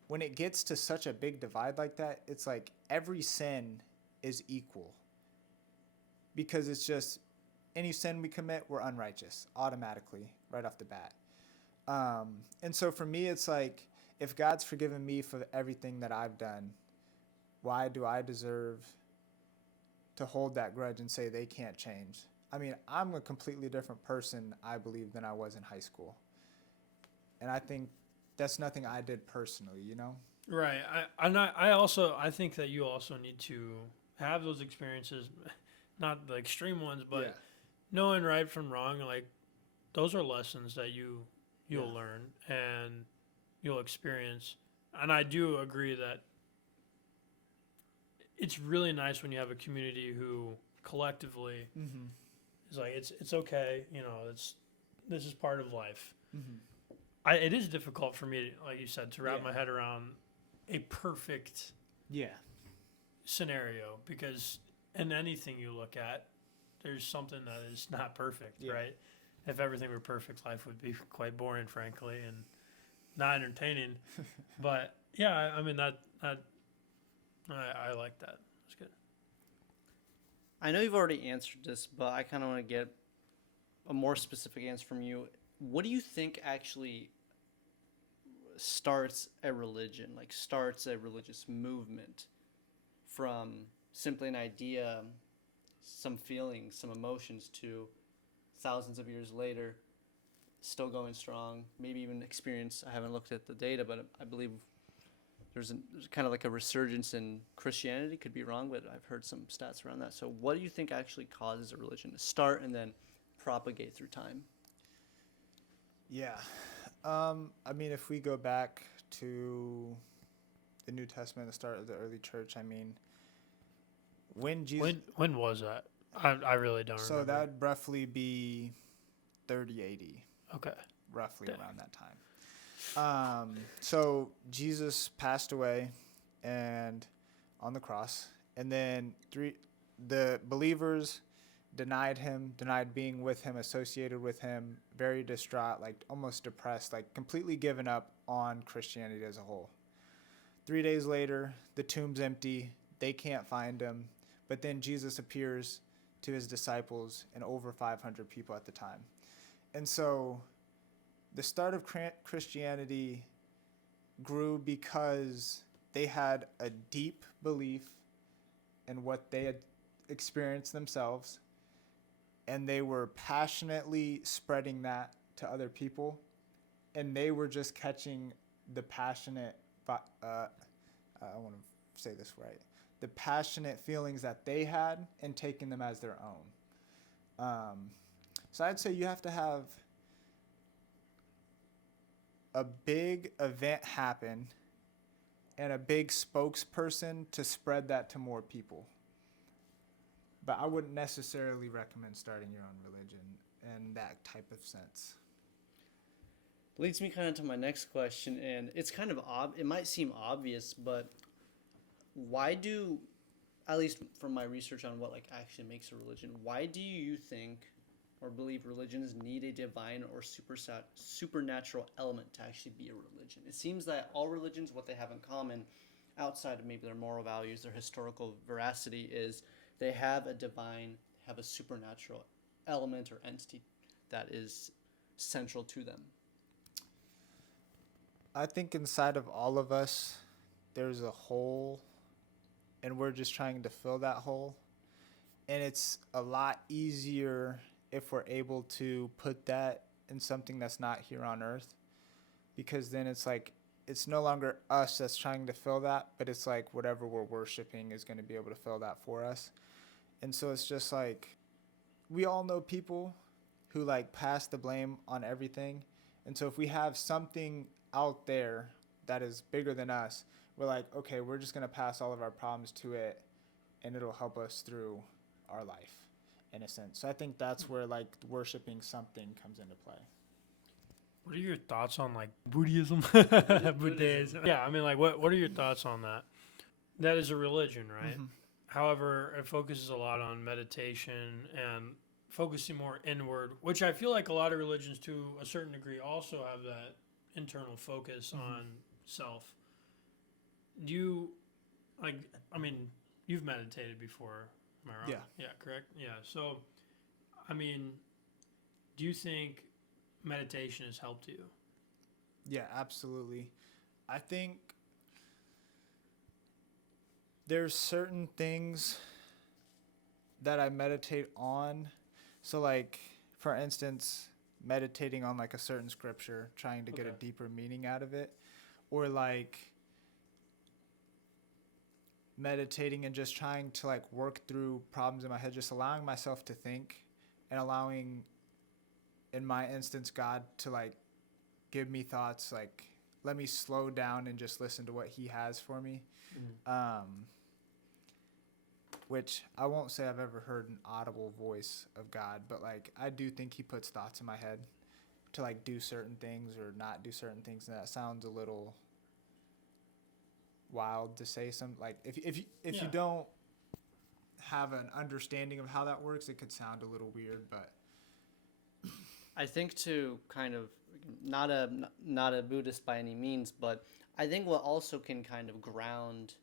when it gets to such a big divide like that, it's like every sin is equal. Because it's just, any sin we commit, we're unrighteous automatically right off the bat. And so for me, it's like, if God's forgiven me for everything that I've done, why do I deserve to hold that grudge and say they can't change? I mean, I'm a completely different person, I believe, than I was in high school. And I think that's nothing I did personally, you know? Right. I think that you also need to have those experiences, not the extreme ones, but Yeah. knowing right from wrong. Like those are lessons that you'll Yeah. learn and you'll experience. And I do agree that it's really nice when you have a community who collectively Mm-hmm. is like it's okay. This is part of life. Mm-hmm. It is difficult for me, like you said, to wrap Yeah. my head around a perfect Yeah. scenario, because in anything you look at, there's something that is not perfect, Yeah. right? If everything were perfect, life would be quite boring, frankly, and not entertaining. But yeah, I mean that I like that. It's good. I know you've already answered this, but I kind of want to get a more specific answer from you. What do you think actually starts a religion, like starts a religious movement from simply an idea, some feelings, some emotions to thousands of years later, still going strong, maybe even experience, I haven't looked at the data, but I believe there's kind of like a resurgence in Christianity, could be wrong, but I've heard some stats around that. So what do you think actually causes a religion to start and then propagate through time? Yeah. I mean, if we go back to the New Testament, the start of the early church, I mean, when Jesus... When was that? I really don't So remember. that'd roughly be 30 AD, Okay. roughly Dang. around that time. So Jesus passed away and on the cross, and then the believers denied being with him, associated with him, very distraught, like almost depressed, like completely given up on Christianity as a whole. 3 days later, the tomb's empty. They can't find him. But then Jesus appears to his disciples and over 500 people at the time. And so the start of Christianity grew because they had a deep belief in what they had experienced themselves, and they were passionately spreading that to other people, and they were just catching the passionate, I want to say this right, the passionate feelings that they had and taking them as their own. So I'd say you have to have a big event happen and a big spokesperson to spread that to more people. But I wouldn't necessarily recommend starting your own religion in that type of sense. Leads me kind of to my next question, and it's kind of it might seem obvious, but why do, at least from my research on what like actually makes a religion, why do you think or believe religions need a divine or supernatural element to actually be a religion? It seems that all religions, what they have in common, outside of maybe their moral values, their historical veracity, is they have a divine, have a supernatural element or entity that is central to them. I think inside of all of us, there's a hole, and we're just trying to fill that hole. And it's a lot easier if we're able to put that in something that's not here on earth, because then it's like, it's no longer us that's trying to fill that, but it's like whatever we're worshiping is going to be able to fill that for us. And so it's just like, we all know people who like pass the blame on everything. And so if we have something out there that is bigger than us, we're like, okay, we're just going to pass all of our problems to it, and it'll help us through our life, in a sense. So I think that's where like worshiping something comes into play. What are your thoughts on like Buddhism? Buddhism. Yeah, I mean, like, what are your thoughts on that? That is a religion, right? Mm-hmm. However, it focuses a lot on meditation and focusing more inward, which I feel like a lot of religions, to a certain degree, also have that internal focus on self. Do you, like, I mean, you've meditated before, am I wrong? Yeah. Yeah, correct? Yeah. So, I mean, do you think meditation has helped you? Yeah, absolutely. I think there's certain things that I meditate on So like, for instance, meditating on like a certain scripture, trying to get a deeper meaning out of it, or like meditating and just trying to like work through problems in my head, just allowing myself to think and allowing, in my instance, God to like give me thoughts, like let me slow down and just listen to what he has for me. Which I won't say I've ever heard an audible voice of God, but like I do think he puts thoughts in my head to like do certain things or not do certain things, and that sounds a little wild to say. Some like if you don't have an understanding of how that works, it could sound a little weird, but I think to kind of not a Buddhist by any means, but I think what also can kind of ground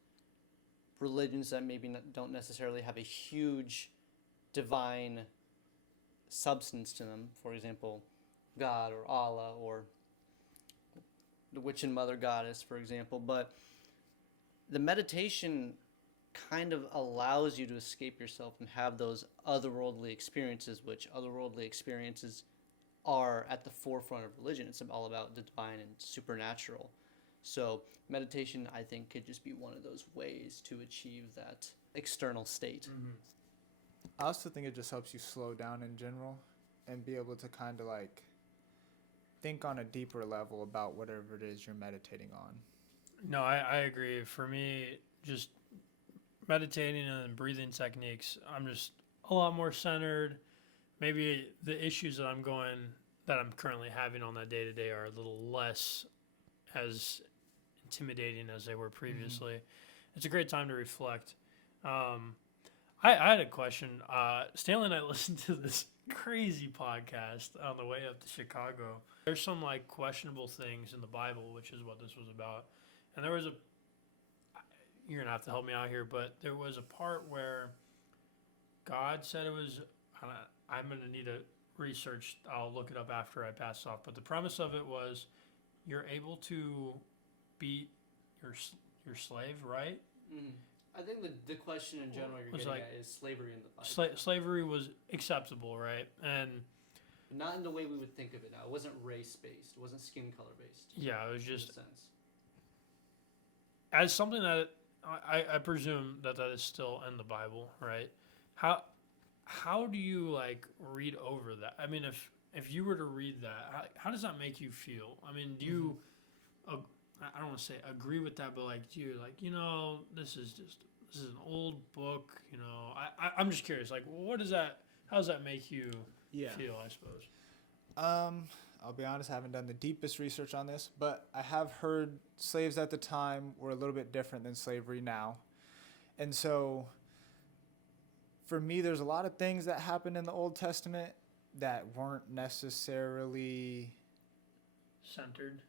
religions that maybe don't necessarily have a huge divine substance to them, for example, God or Allah or the witch and mother goddess, for example, but the meditation kind of allows you to escape yourself and have those otherworldly experiences, which otherworldly experiences are at the forefront of religion. It's all about the divine and supernatural. So meditation, I think, could just be one of those ways to achieve that external state. I also think it just helps you slow down in general and be able to kind of like think on a deeper level about whatever it is you're meditating on. No, I agree. For me, just meditating and breathing techniques, I'm just a lot more centered. Maybe the issues that I'm currently having on that day to day are a little less as intimidating as they were previously. It's a great time to reflect. I had a question. Stanley and I listened to this crazy podcast on the way up to Chicago. There's some like questionable things in the Bible, which is what this was about. And there was you're going to have to help me out here, but there was a part where God said it was, I'm going to need to research, I'll look it up after I pass off, but the premise of it was you're able to beat your slave, right? I think the question in general you're getting at is slavery in the Bible. Slavery was acceptable, right? And not in the way we would think of it now. It wasn't race-based. It wasn't skin color-based. Yeah, it was just in a sense. As something that I presume that is still in the Bible, right? How do you like read over that? I mean, if you were to read that, how does that make you feel? I mean, do you I don't want to say agree with that, but like, do you like, this is an old book, I'm just curious, like, how does that make you feel, I suppose? I'll be honest, I haven't done the deepest research on this, but I have heard slaves at the time were a little bit different than slavery now. And so for me, there's a lot of things that happened in the Old Testament that weren't necessarily centered.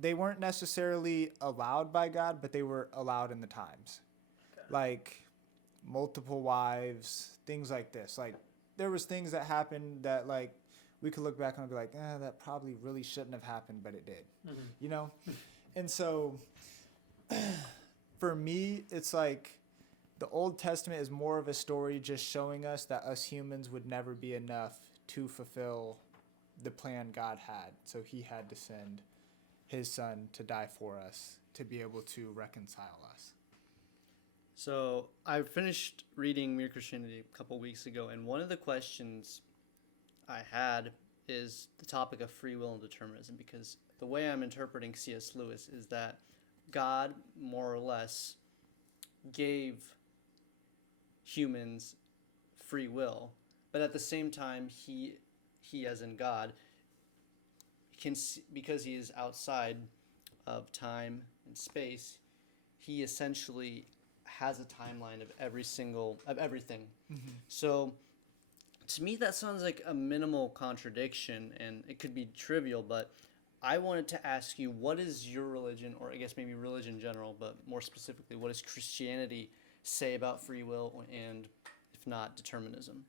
They weren't necessarily allowed by God, but they were allowed in the times. Okay. Like multiple wives, things like this. Like there was things that happened that like we could look back and be like, that probably really shouldn't have happened, but it did. And so for me, it's like the Old Testament is more of a story just showing us that us humans would never be enough to fulfill the plan God had. So he had to send his son to die for us to be able to reconcile us. So I finished reading Mere Christianity a couple weeks ago, and one of the questions I had is the topic of free will and determinism, because the way I'm interpreting C.S. Lewis is that God more or less gave humans free will, but at the same time he as in God can see, because he is outside of time and space, he essentially has a timeline of everything. So to me that sounds like a minimal contradiction, and it could be trivial, but I wanted to ask you, what is your religion, or I guess maybe religion in general, but more specifically, what does Christianity say about free will and, if not, determinism?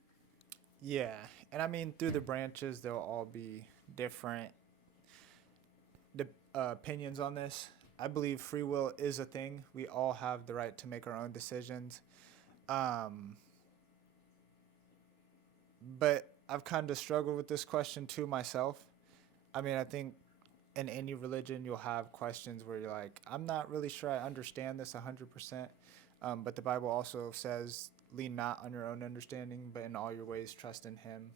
Yeah, and I mean, through the branches, there'll all be different opinions on this. I believe free will is a thing. We all have the right to make our own decisions. But I've kind of struggled with this question too myself. I mean, I think in any religion you'll have questions where you're like, I'm not really sure I understand this 100%. But the Bible also says, lean not on your own understanding, but in all your ways trust in him,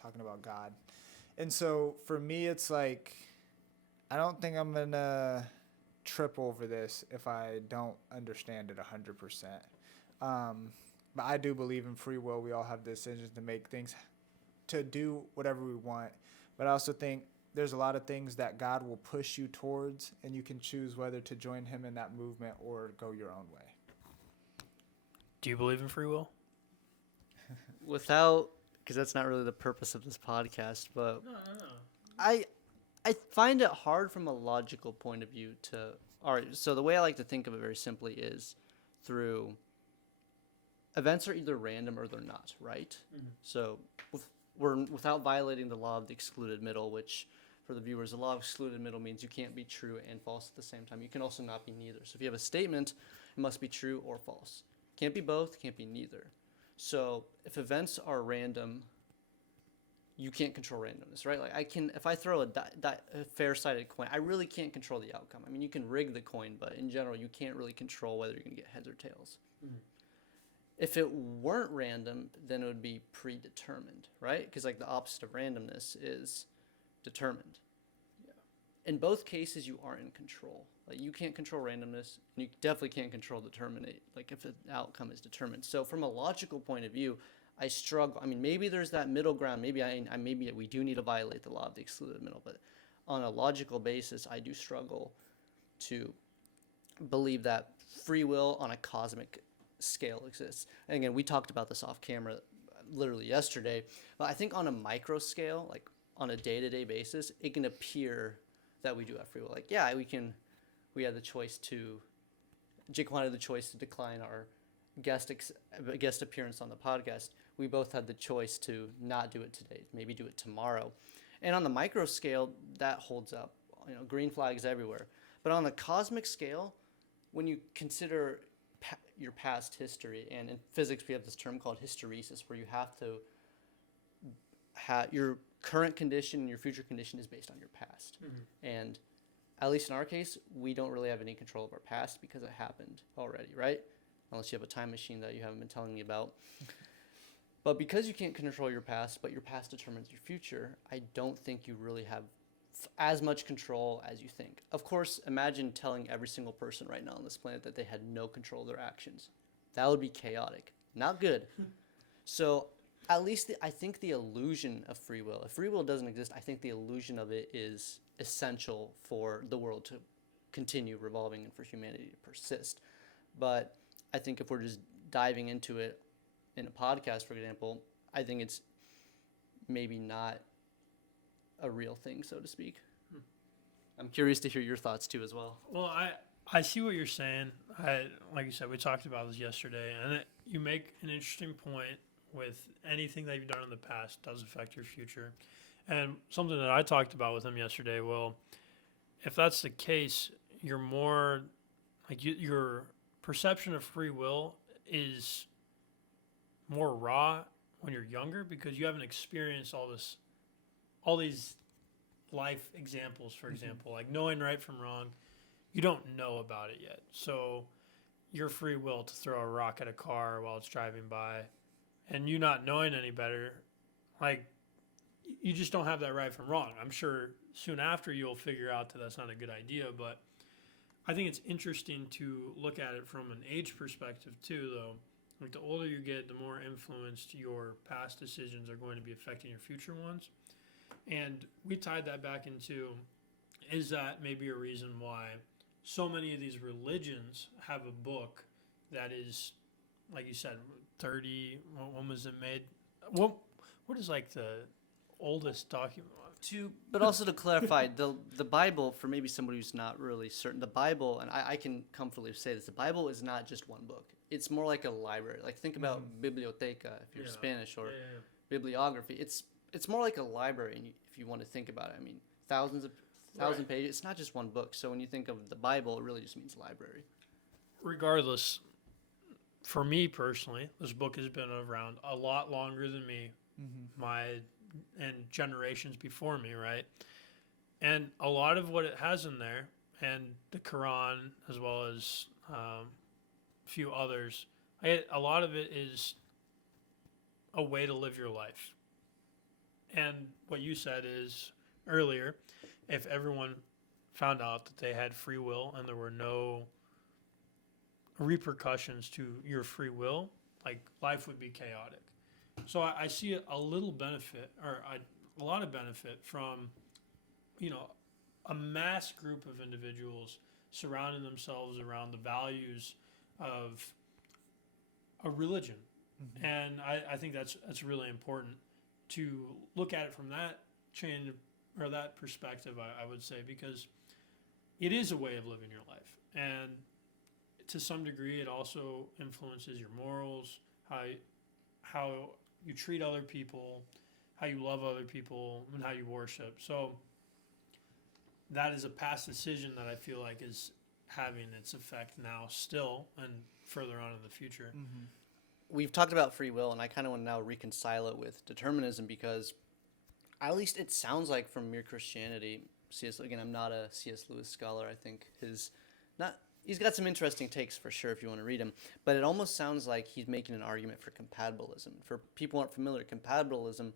talking about God. And so for me, it's like, I don't think I'm going to trip over this if I don't understand it 100%. But I do believe in free will. We all have decisions to make things, to do whatever we want. But I also think there's a lot of things that God will push you towards, and you can choose whether to join him in that movement or go your own way. Do you believe in free will? Without, because that's not really the purpose of this podcast, but No. I find it hard from a logical point of view to. All right, so the way I like to think of it very simply is through events are either random or they're not, right? Mhm. So without violating the law of the excluded middle, which for the viewers, the law of excluded middle means you can't be true and false at the same time. You can also not be neither. So if you have a statement, it must be true or false. Can't be both, can't be neither. So if events are random, you can't control randomness, right? Like if I throw a fair-sided coin, I really can't control the outcome. I mean, you can rig the coin, but in general, you can't really control whether you're going to get heads or tails. Mhm. If it weren't random, then it would be predetermined, right? Because like the opposite of randomness is determined. Yeah. In both cases, you aren't in control. Like you can't control randomness, and you definitely can't control determinate. Like if the outcome is determined. So from a logical point of view, I struggle. I mean, maybe there's that middle ground. Maybe maybe we do need to violate the law of the excluded middle, but on a logical basis, I do struggle to believe that free will on a cosmic scale exists. And again, we talked about this off camera literally yesterday, but I think on a micro scale, like on a day-to-day basis, it can appear that we do have free will. Like, yeah, we had the choice to, JaQwan had the choice to decline our guest appearance on the podcast. We both had the choice to not do it today, maybe do it tomorrow. And on the micro scale, that holds up. Green flags everywhere. But on the cosmic scale, when you consider your past history, and in physics we have this term called hysteresis, where you have to your current condition and your future condition is based on your past. Mm-hmm. And at least in our case, we don't really have any control of our past because it happened already, right? Unless you have a time machine that you haven't been telling me about. But because you can't control your past, but your past determines your future, I don't think you really have as much control as you think. Of course, imagine telling every single person right now on this planet that they had no control of their actions. That would be chaotic. Not good. So at least I think the illusion of free will, if free will doesn't exist, I think the illusion of it is essential for the world to continue revolving and for humanity to persist. But I think if we're just diving into it in a podcast, for example, I think it's maybe not a real thing, so to speak. I'm curious to hear your thoughts too as well. Well, I see what you're saying. Like you said, we talked about this yesterday, and you make an interesting point with anything that you've done in the past does affect your future. And something that I talked about with him yesterday, well, if that's the case, you're more, like your perception of free will is more raw when you're younger because you haven't experienced all these life examples, for example, like knowing right from wrong. You don't know about it yet. So your free will to throw a rock at a car while it's driving by and you not knowing any better, like you just don't have that right from wrong. I'm sure soon after you'll figure out that that's not a good idea, but I think it's interesting to look at it from an age perspective too, though. Like the older you get, the more influenced your past decisions are going to be affecting your future ones. And we tied that back into, is that maybe a reason why so many of these religions have a book that is, like you said, 30, when was it made? What is like the oldest document? But also to clarify, the Bible, for maybe somebody who's not really certain, the Bible, and I can comfortably say this, the Bible is not just one book. It's more like a library. Like think about biblioteca if you're Spanish, or bibliography. It's more like a library, and if you want to think about it. I mean, thousand pages. It's not just one book. So when you think of the Bible, it really just means library. Regardless, for me personally, this book has been around a lot longer than me, and generations before me, right? And a lot of what it has in there, and the Quran as well as a few others, a lot of it is a way to live your life. And what you said is earlier, if everyone found out that they had free will and there were no repercussions to your free will, like life would be chaotic. So I see a little benefit, or a lot of benefit from, a mass group of individuals surrounding themselves around the values of a religion. And I think that's really important to look at it from that chain or that perspective, I would say, because it is a way of living your life. And to some degree, it also influences your morals, how you treat other people, how you love other people, and how you worship. So that is a past decision that I feel like is having its effect now still and further on in the future. We've talked about free will, and I kind of want to now reconcile it with determinism, because at least it sounds like from mere Christianity, again, I'm not a C.S. Lewis scholar. I think he's got some interesting takes for sure if you want to read him, but it almost sounds like he's making an argument for compatibilism. For people who aren't familiar, compatibilism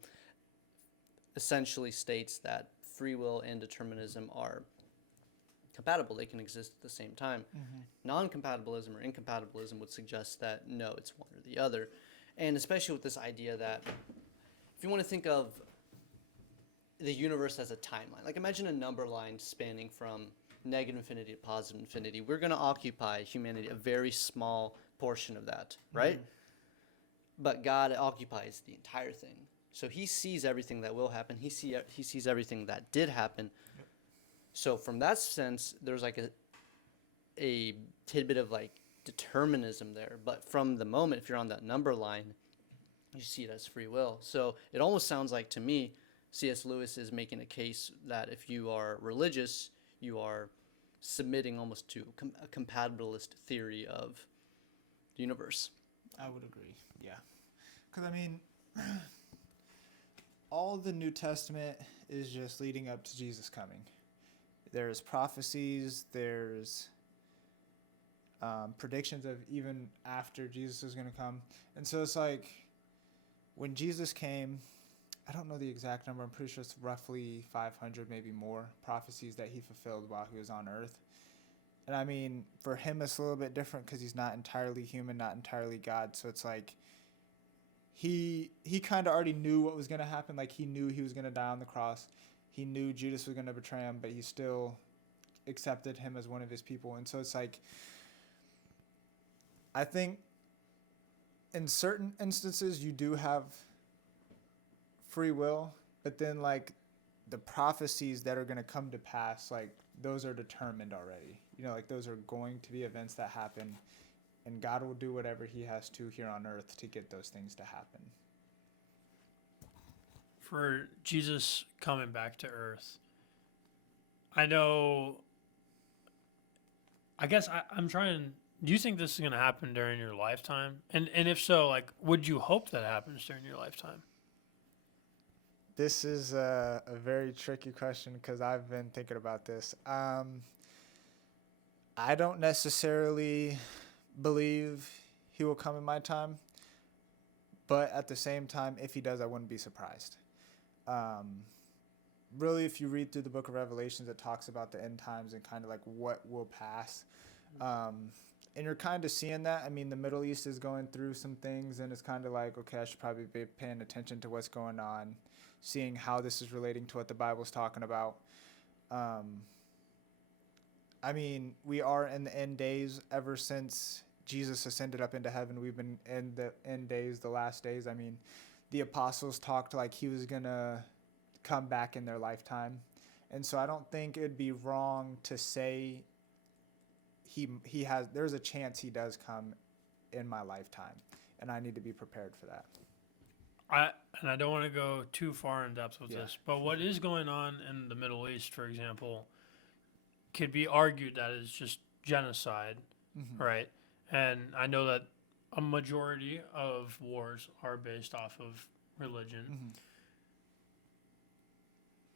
essentially states that free will and determinism are compatible. They can exist at the same time. Non-compatibilism or incompatibilism would suggest that no, it's one or the other. And especially with this idea that if you want to think of the universe as a timeline, like imagine a number line spanning from negative infinity to positive infinity. We're going to occupy humanity a very small portion of that, right? But God occupies the entire thing. So he sees everything that will happen. He sees everything that did happen. So from that sense, there's like a tidbit of like determinism there. But from the moment, if you're on that number line, you see it as free will. So it almost sounds like to me, C.S. Lewis is making a case that if you are religious, you are submitting almost to a compatibilist theory of the universe. I would agree, yeah. Because, I mean, all the New Testament is just leading up to Jesus coming. There's prophecies, there's predictions of even after Jesus is going to come. And so it's like when Jesus came, I don't know the exact number. I'm pretty sure it's roughly 500, maybe more prophecies that he fulfilled while he was on earth. And I mean, for him, it's a little bit different because he's not entirely human, not entirely God. So it's like he kind of already knew what was going to happen. Like he knew he was going to die on the cross. He knew Judas was going to betray him, but he still accepted him as one of his people. And so it's like, I think in certain instances you do have free will, but then like the prophecies that are going to come to pass, like those are determined already. Like those are going to be events that happen, and God will do whatever he has to here on earth to get those things to happen. For Jesus coming back to earth, I'm trying. Do you think this is going to happen during your lifetime? And if so, like, would you hope that happens during your lifetime? This is a very tricky question because I've been thinking about this. I don't necessarily believe he will come in my time, but at the same time, if he does, I wouldn't be surprised. Really, if you read through the book of Revelations, it talks about the end times and kind of like what will pass. And you're kind of seeing that. I mean, the Middle East is going through some things, and it's kind of like, okay, I should probably be paying attention to what's going on, seeing how this is relating to what the Bible's talking about. I mean, we are in the end days. Ever since Jesus ascended up into heaven, we've been in the end days, the last days. I mean, the apostles talked like he was going to come back in their lifetime. And so I don't think it'd be wrong to say there's a chance he does come in my lifetime, and I need to be prepared for that. I don't want to go too far in depth with this, but what is going on in the Middle East, for example, could be argued that it's just genocide, right? And I know that a majority of wars are based off of religion. Mm-hmm.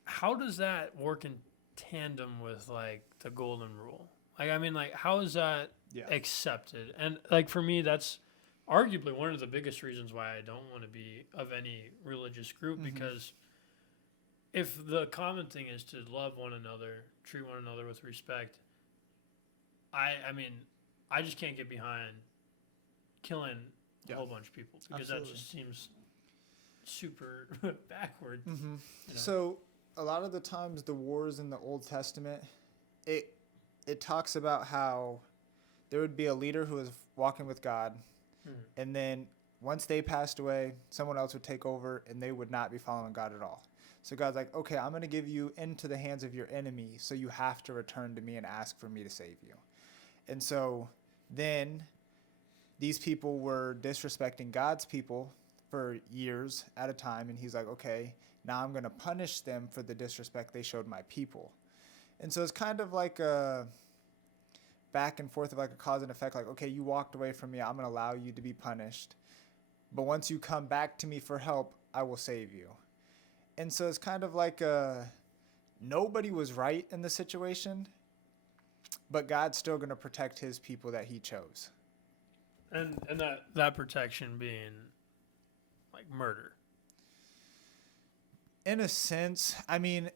How does that work in tandem with like the golden rule? Like, I mean, like, how is that Yeah. accepted? And like for me, that's arguably one of the biggest reasons why I don't want to be of any religious group, Mm-hmm. because if the common thing is to love one another, treat one another with respect, I mean, I just can't get behind killing a Yeah. whole bunch of people, because Absolutely. that just seems super backward. Mm-hmm. You know? So a lot of the times the wars in the Old Testament, it talks about how there would be a leader who was walking with God, and then once they passed away, someone else would take over, and they would not be following God at all. So God's like, okay, I'm going to give you into the hands of your enemy, so you have to return to me and ask for me to save you. And so then these people were disrespecting God's people for years at a time, and he's like, okay, now I'm going to punish them for the disrespect they showed my people. And so it's kind of like a back and forth of like a cause and effect, like, okay, you walked away from me, I'm going to allow you to be punished, but once you come back to me for help, I will save you. And so it's kind of like nobody was right in the situation, but God's still going to protect his people that he chose. And that protection being like murder. In a sense, I mean,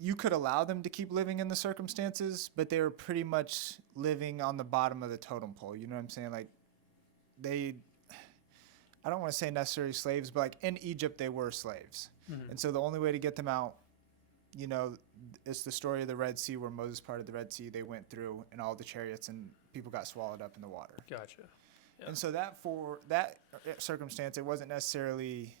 you could allow them to keep living in the circumstances, but they were pretty much living on the bottom of the totem pole. You know what I'm saying? Like, I don't want to say necessarily slaves, but like in Egypt, they were slaves. Mm-hmm. And so the only way to get them out, you know, it's the story of the Red Sea, where Moses parted the Red Sea. They went through, and all the chariots and people got swallowed up in the water. Gotcha. Yeah. And so for that circumstance, it wasn't necessarily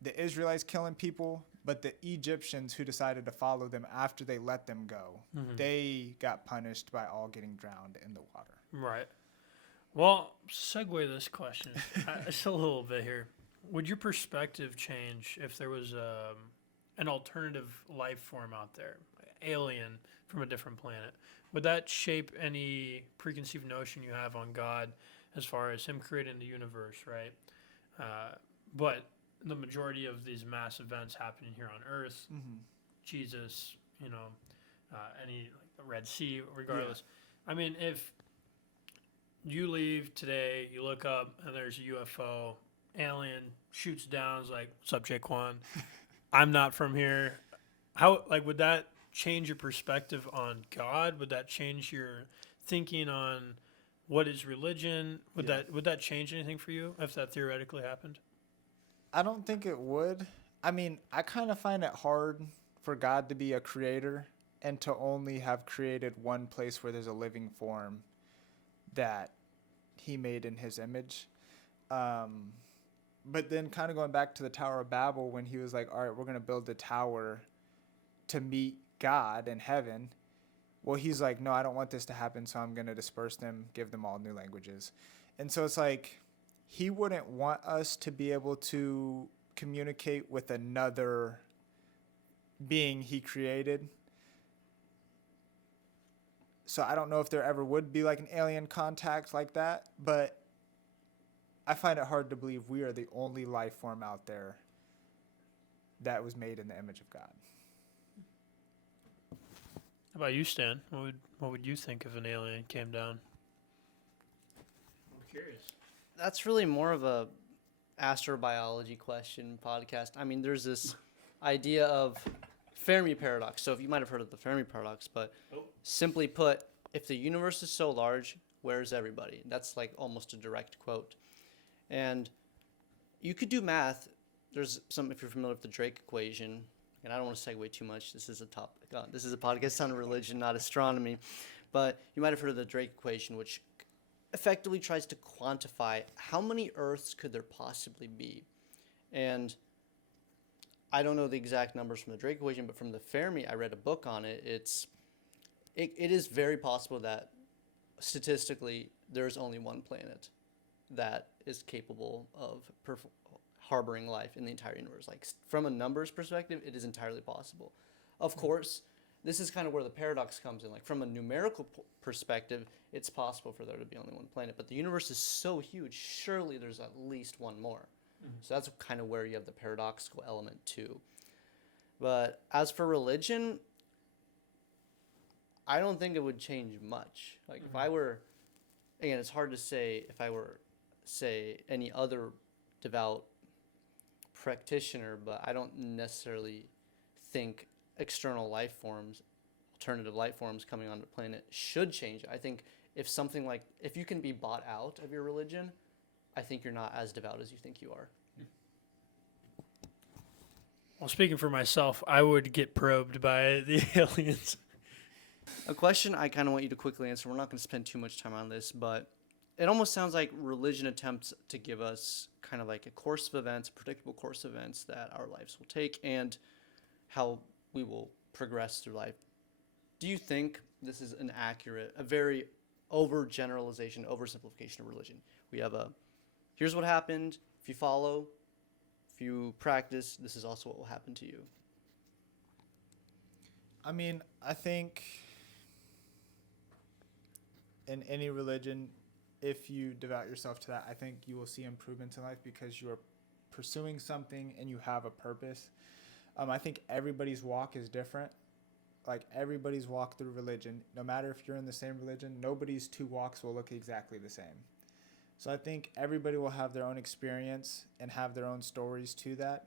the Israelites killing people, but the Egyptians who decided to follow them after they let them go. Mm-hmm. They got punished by all getting drowned in the water. Right. Well, segue this question just a little bit here. Would your perspective change if there was an alternative life form out there, alien from a different planet? Would that shape any preconceived notion you have on God as far as him creating the universe, right? But the majority of these mass events happening here on Earth, Mm-hmm. Jesus, any like the Red Sea, regardless. Yeah. I mean, if you leave today, you look up and there's a UFO, alien shoots down, is like, "What's up, JaQwan? I'm not from here." How would that change your perspective on God? Would that change your thinking on what is religion? Would that change anything for you if that theoretically happened? I don't think it would. I mean, I kind of find it hard for God to be a creator and to only have created one place where there's a living form that he made in his image. But then kind of going back to the Tower of Babel, when he was like, all right, we're going to build the tower to meet God in heaven. Well, he's like, no, I don't want this to happen, so I'm going to disperse them, give them all new languages. And so it's like, he wouldn't want us to be able to communicate with another being he created. So I don't know if there ever would be like an alien contact like that, but I find it hard to believe we are the only life form out there that was made in the image of God. How about you, Stan? What would you think if an alien came down? I'm curious. That's really more of a astrobiology question podcast. I mean, there's this idea of Fermi paradox. So if you might have heard of the Fermi paradox, but simply put, if the universe is so large, where's everybody? That's like almost a direct quote. And you could do math. There's some, if you're familiar with the Drake equation, and I don't want to segue too much. This is a topic. This is a podcast on religion, not astronomy. But you might have heard of the Drake equation, which effectively tries to quantify how many Earths could there possibly be. And I don't know the exact numbers from the Drake equation, but from the Fermi, I read a book on it. It is very possible that statistically there's only one planet that is capable of harboring life in the entire universe. Like, from a numbers perspective, it is entirely possible. Of course, this is kind of where the paradox comes in. Like from a numerical perspective, it's possible for there to be only one planet, but the universe is so huge. Surely there's at least one more. So that's kind of where you have the paradoxical element too. But as for religion, I don't think it would change much. Like if I were, again, it's hard to say if I were, say, any other devout practitioner, but I don't necessarily think external life forms, alternative life forms coming onto the planet should change. I think if you can be bought out of your religion, I think you're not as devout as you think you are. Well, speaking for myself, I would get probed by the aliens. A question I kind of want you to quickly answer. We're not going to spend too much time on this, but it almost sounds like religion attempts to give us kind of like a course of events, a predictable course of events that our lives will take and how we will progress through life. Do you think this is a very overgeneralization, oversimplification of religion? We have here's what happened. If you follow, if you practice, this is also what will happen to you. I mean, I think in any religion, if you devote yourself to that, I think you will see improvements in life because you are pursuing something and you have a purpose. I think everybody's walk is different. Like everybody's walk through religion, no matter if you're in the same religion, nobody's two walks will look exactly the same. So I think everybody will have their own experience and have their own stories to that.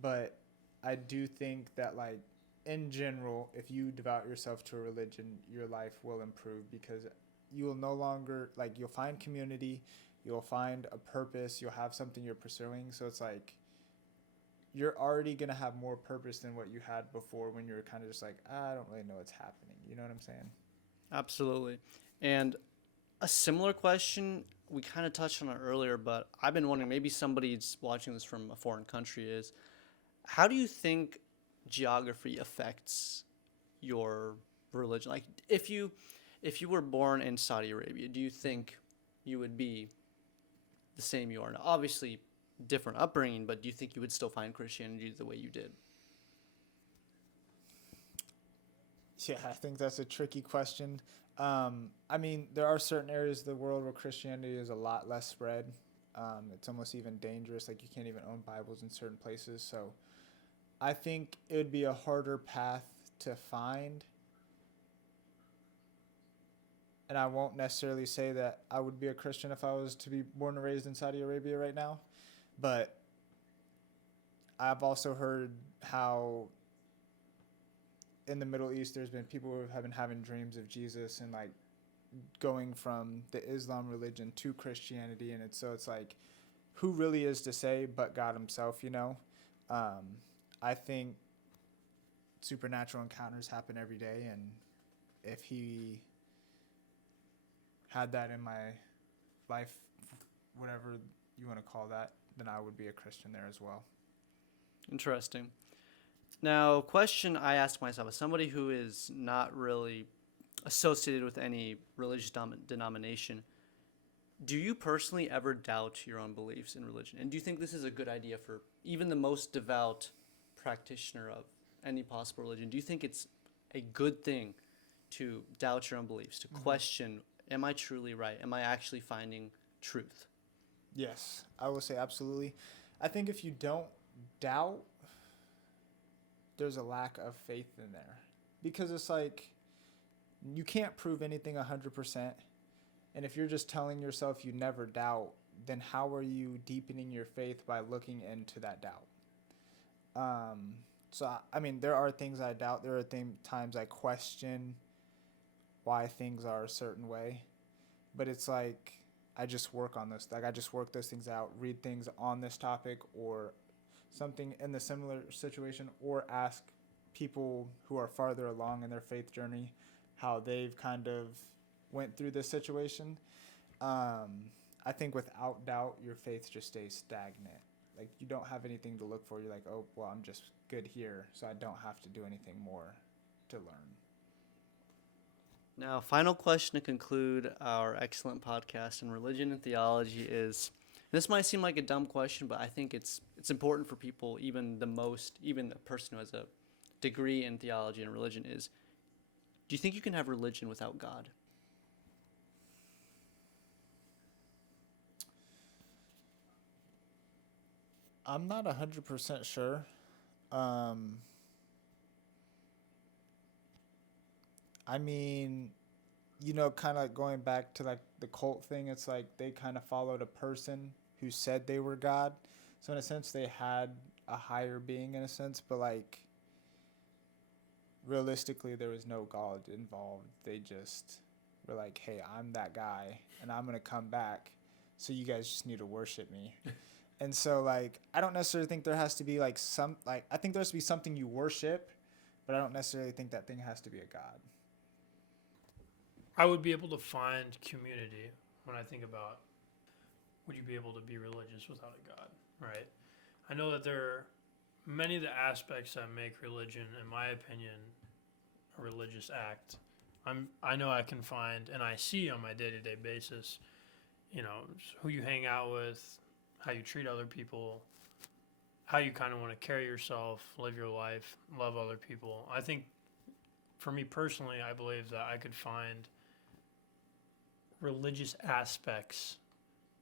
But I do think that, like, in general, if you devote yourself to a religion, your life will improve because you will no longer, like, you'll find community, you'll find a purpose, you'll have something you're pursuing. So it's like you're already going to have more purpose than what you had before when you were kind of just like, I don't really know what's happening. You know what I'm saying? Absolutely. And a similar question, we kind of touched on it earlier, but I've been wondering, maybe somebody's watching this from a foreign country, is how do you think geography affects your religion? Like if you were born in Saudi Arabia, do you think you would be the same you are now? Obviously different upbringing, but do you think you would still find Christianity the way you did? Yeah, I think that's a tricky question. I mean, there are certain areas of the world where Christianity is a lot less spread. It's almost even dangerous. Like you can't even own Bibles in certain places. So I think it would be a harder path to find. And I won't necessarily say that I would be a Christian if I was to be born and raised in Saudi Arabia right now. But I've also heard how in the Middle East there's been people who have been having dreams of Jesus and like going from the Islam religion to Christianity. And it's like, who really is to say but God himself, you know? I think supernatural encounters happen every day. And if he had that in my life, whatever you want to call that, then I would be a Christian there as well. Interesting. Now, question I ask myself as somebody who is not really associated with any religious denomination, do you personally ever doubt your own beliefs in religion? And do you think this is a good idea for even the most devout practitioner of any possible religion? Do you think it's a good thing to doubt your own beliefs, to question, am I truly right? Am I actually finding truth? Yes, I will say absolutely. I think if you don't doubt, there's a lack of faith in there. Because it's like, you can't prove anything 100%. And if you're just telling yourself you never doubt, then how are you deepening your faith by looking into that doubt? So, I mean, there are things I doubt. There are times I question why things are a certain way. But it's like, I just work on this. Like, I just work those things out, read things on this topic or something in the similar situation, or ask people who are farther along in their faith journey how they've kind of went through this situation. I think without doubt, your faith just stays stagnant. Like, you don't have anything to look for. You're like, oh, well, I'm just good here, so I don't have to do anything more to learn. Now, final question to conclude our excellent podcast on religion and theology is, this might seem like a dumb question, but I think it's important for people, even a person who has a degree in theology and religion, is Do you think you can have religion without God? I'm not 100% sure. Um, I mean, kind of going back to like the cult thing, it's like they kind of followed a person who said they were God. So in a sense, they had a higher being in a sense, but like realistically, there was no God involved. They just were like, hey, I'm that guy and I'm going to come back. So you guys just need to worship me. And so, like, I don't necessarily think there has to be, like, I think there has to be something you worship, but I don't necessarily think that thing has to be a god. I would be able to find community when I think about, would you be able to be religious without a God, right? I know that there are many of the aspects that make religion, in my opinion, a religious act. I know I can find, and I see on my day-to-day basis, who you hang out with, how you treat other people, how you kind of want to carry yourself, live your life, love other people. I think for me personally, I believe that I could find religious aspects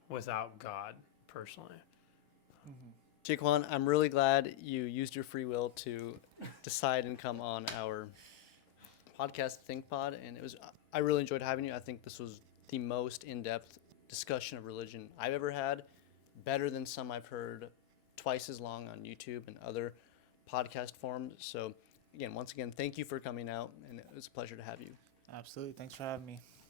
without God personally. JaQwan, I'm really glad you used your free will to decide and come on our podcast, ThinkPod, and I really enjoyed having you. I think this was the most in-depth discussion of religion I've ever had, better than some I've heard twice as long on YouTube and other podcast forums. So, once again, thank you for coming out, and it was a pleasure to have you. Absolutely. Thanks for having me.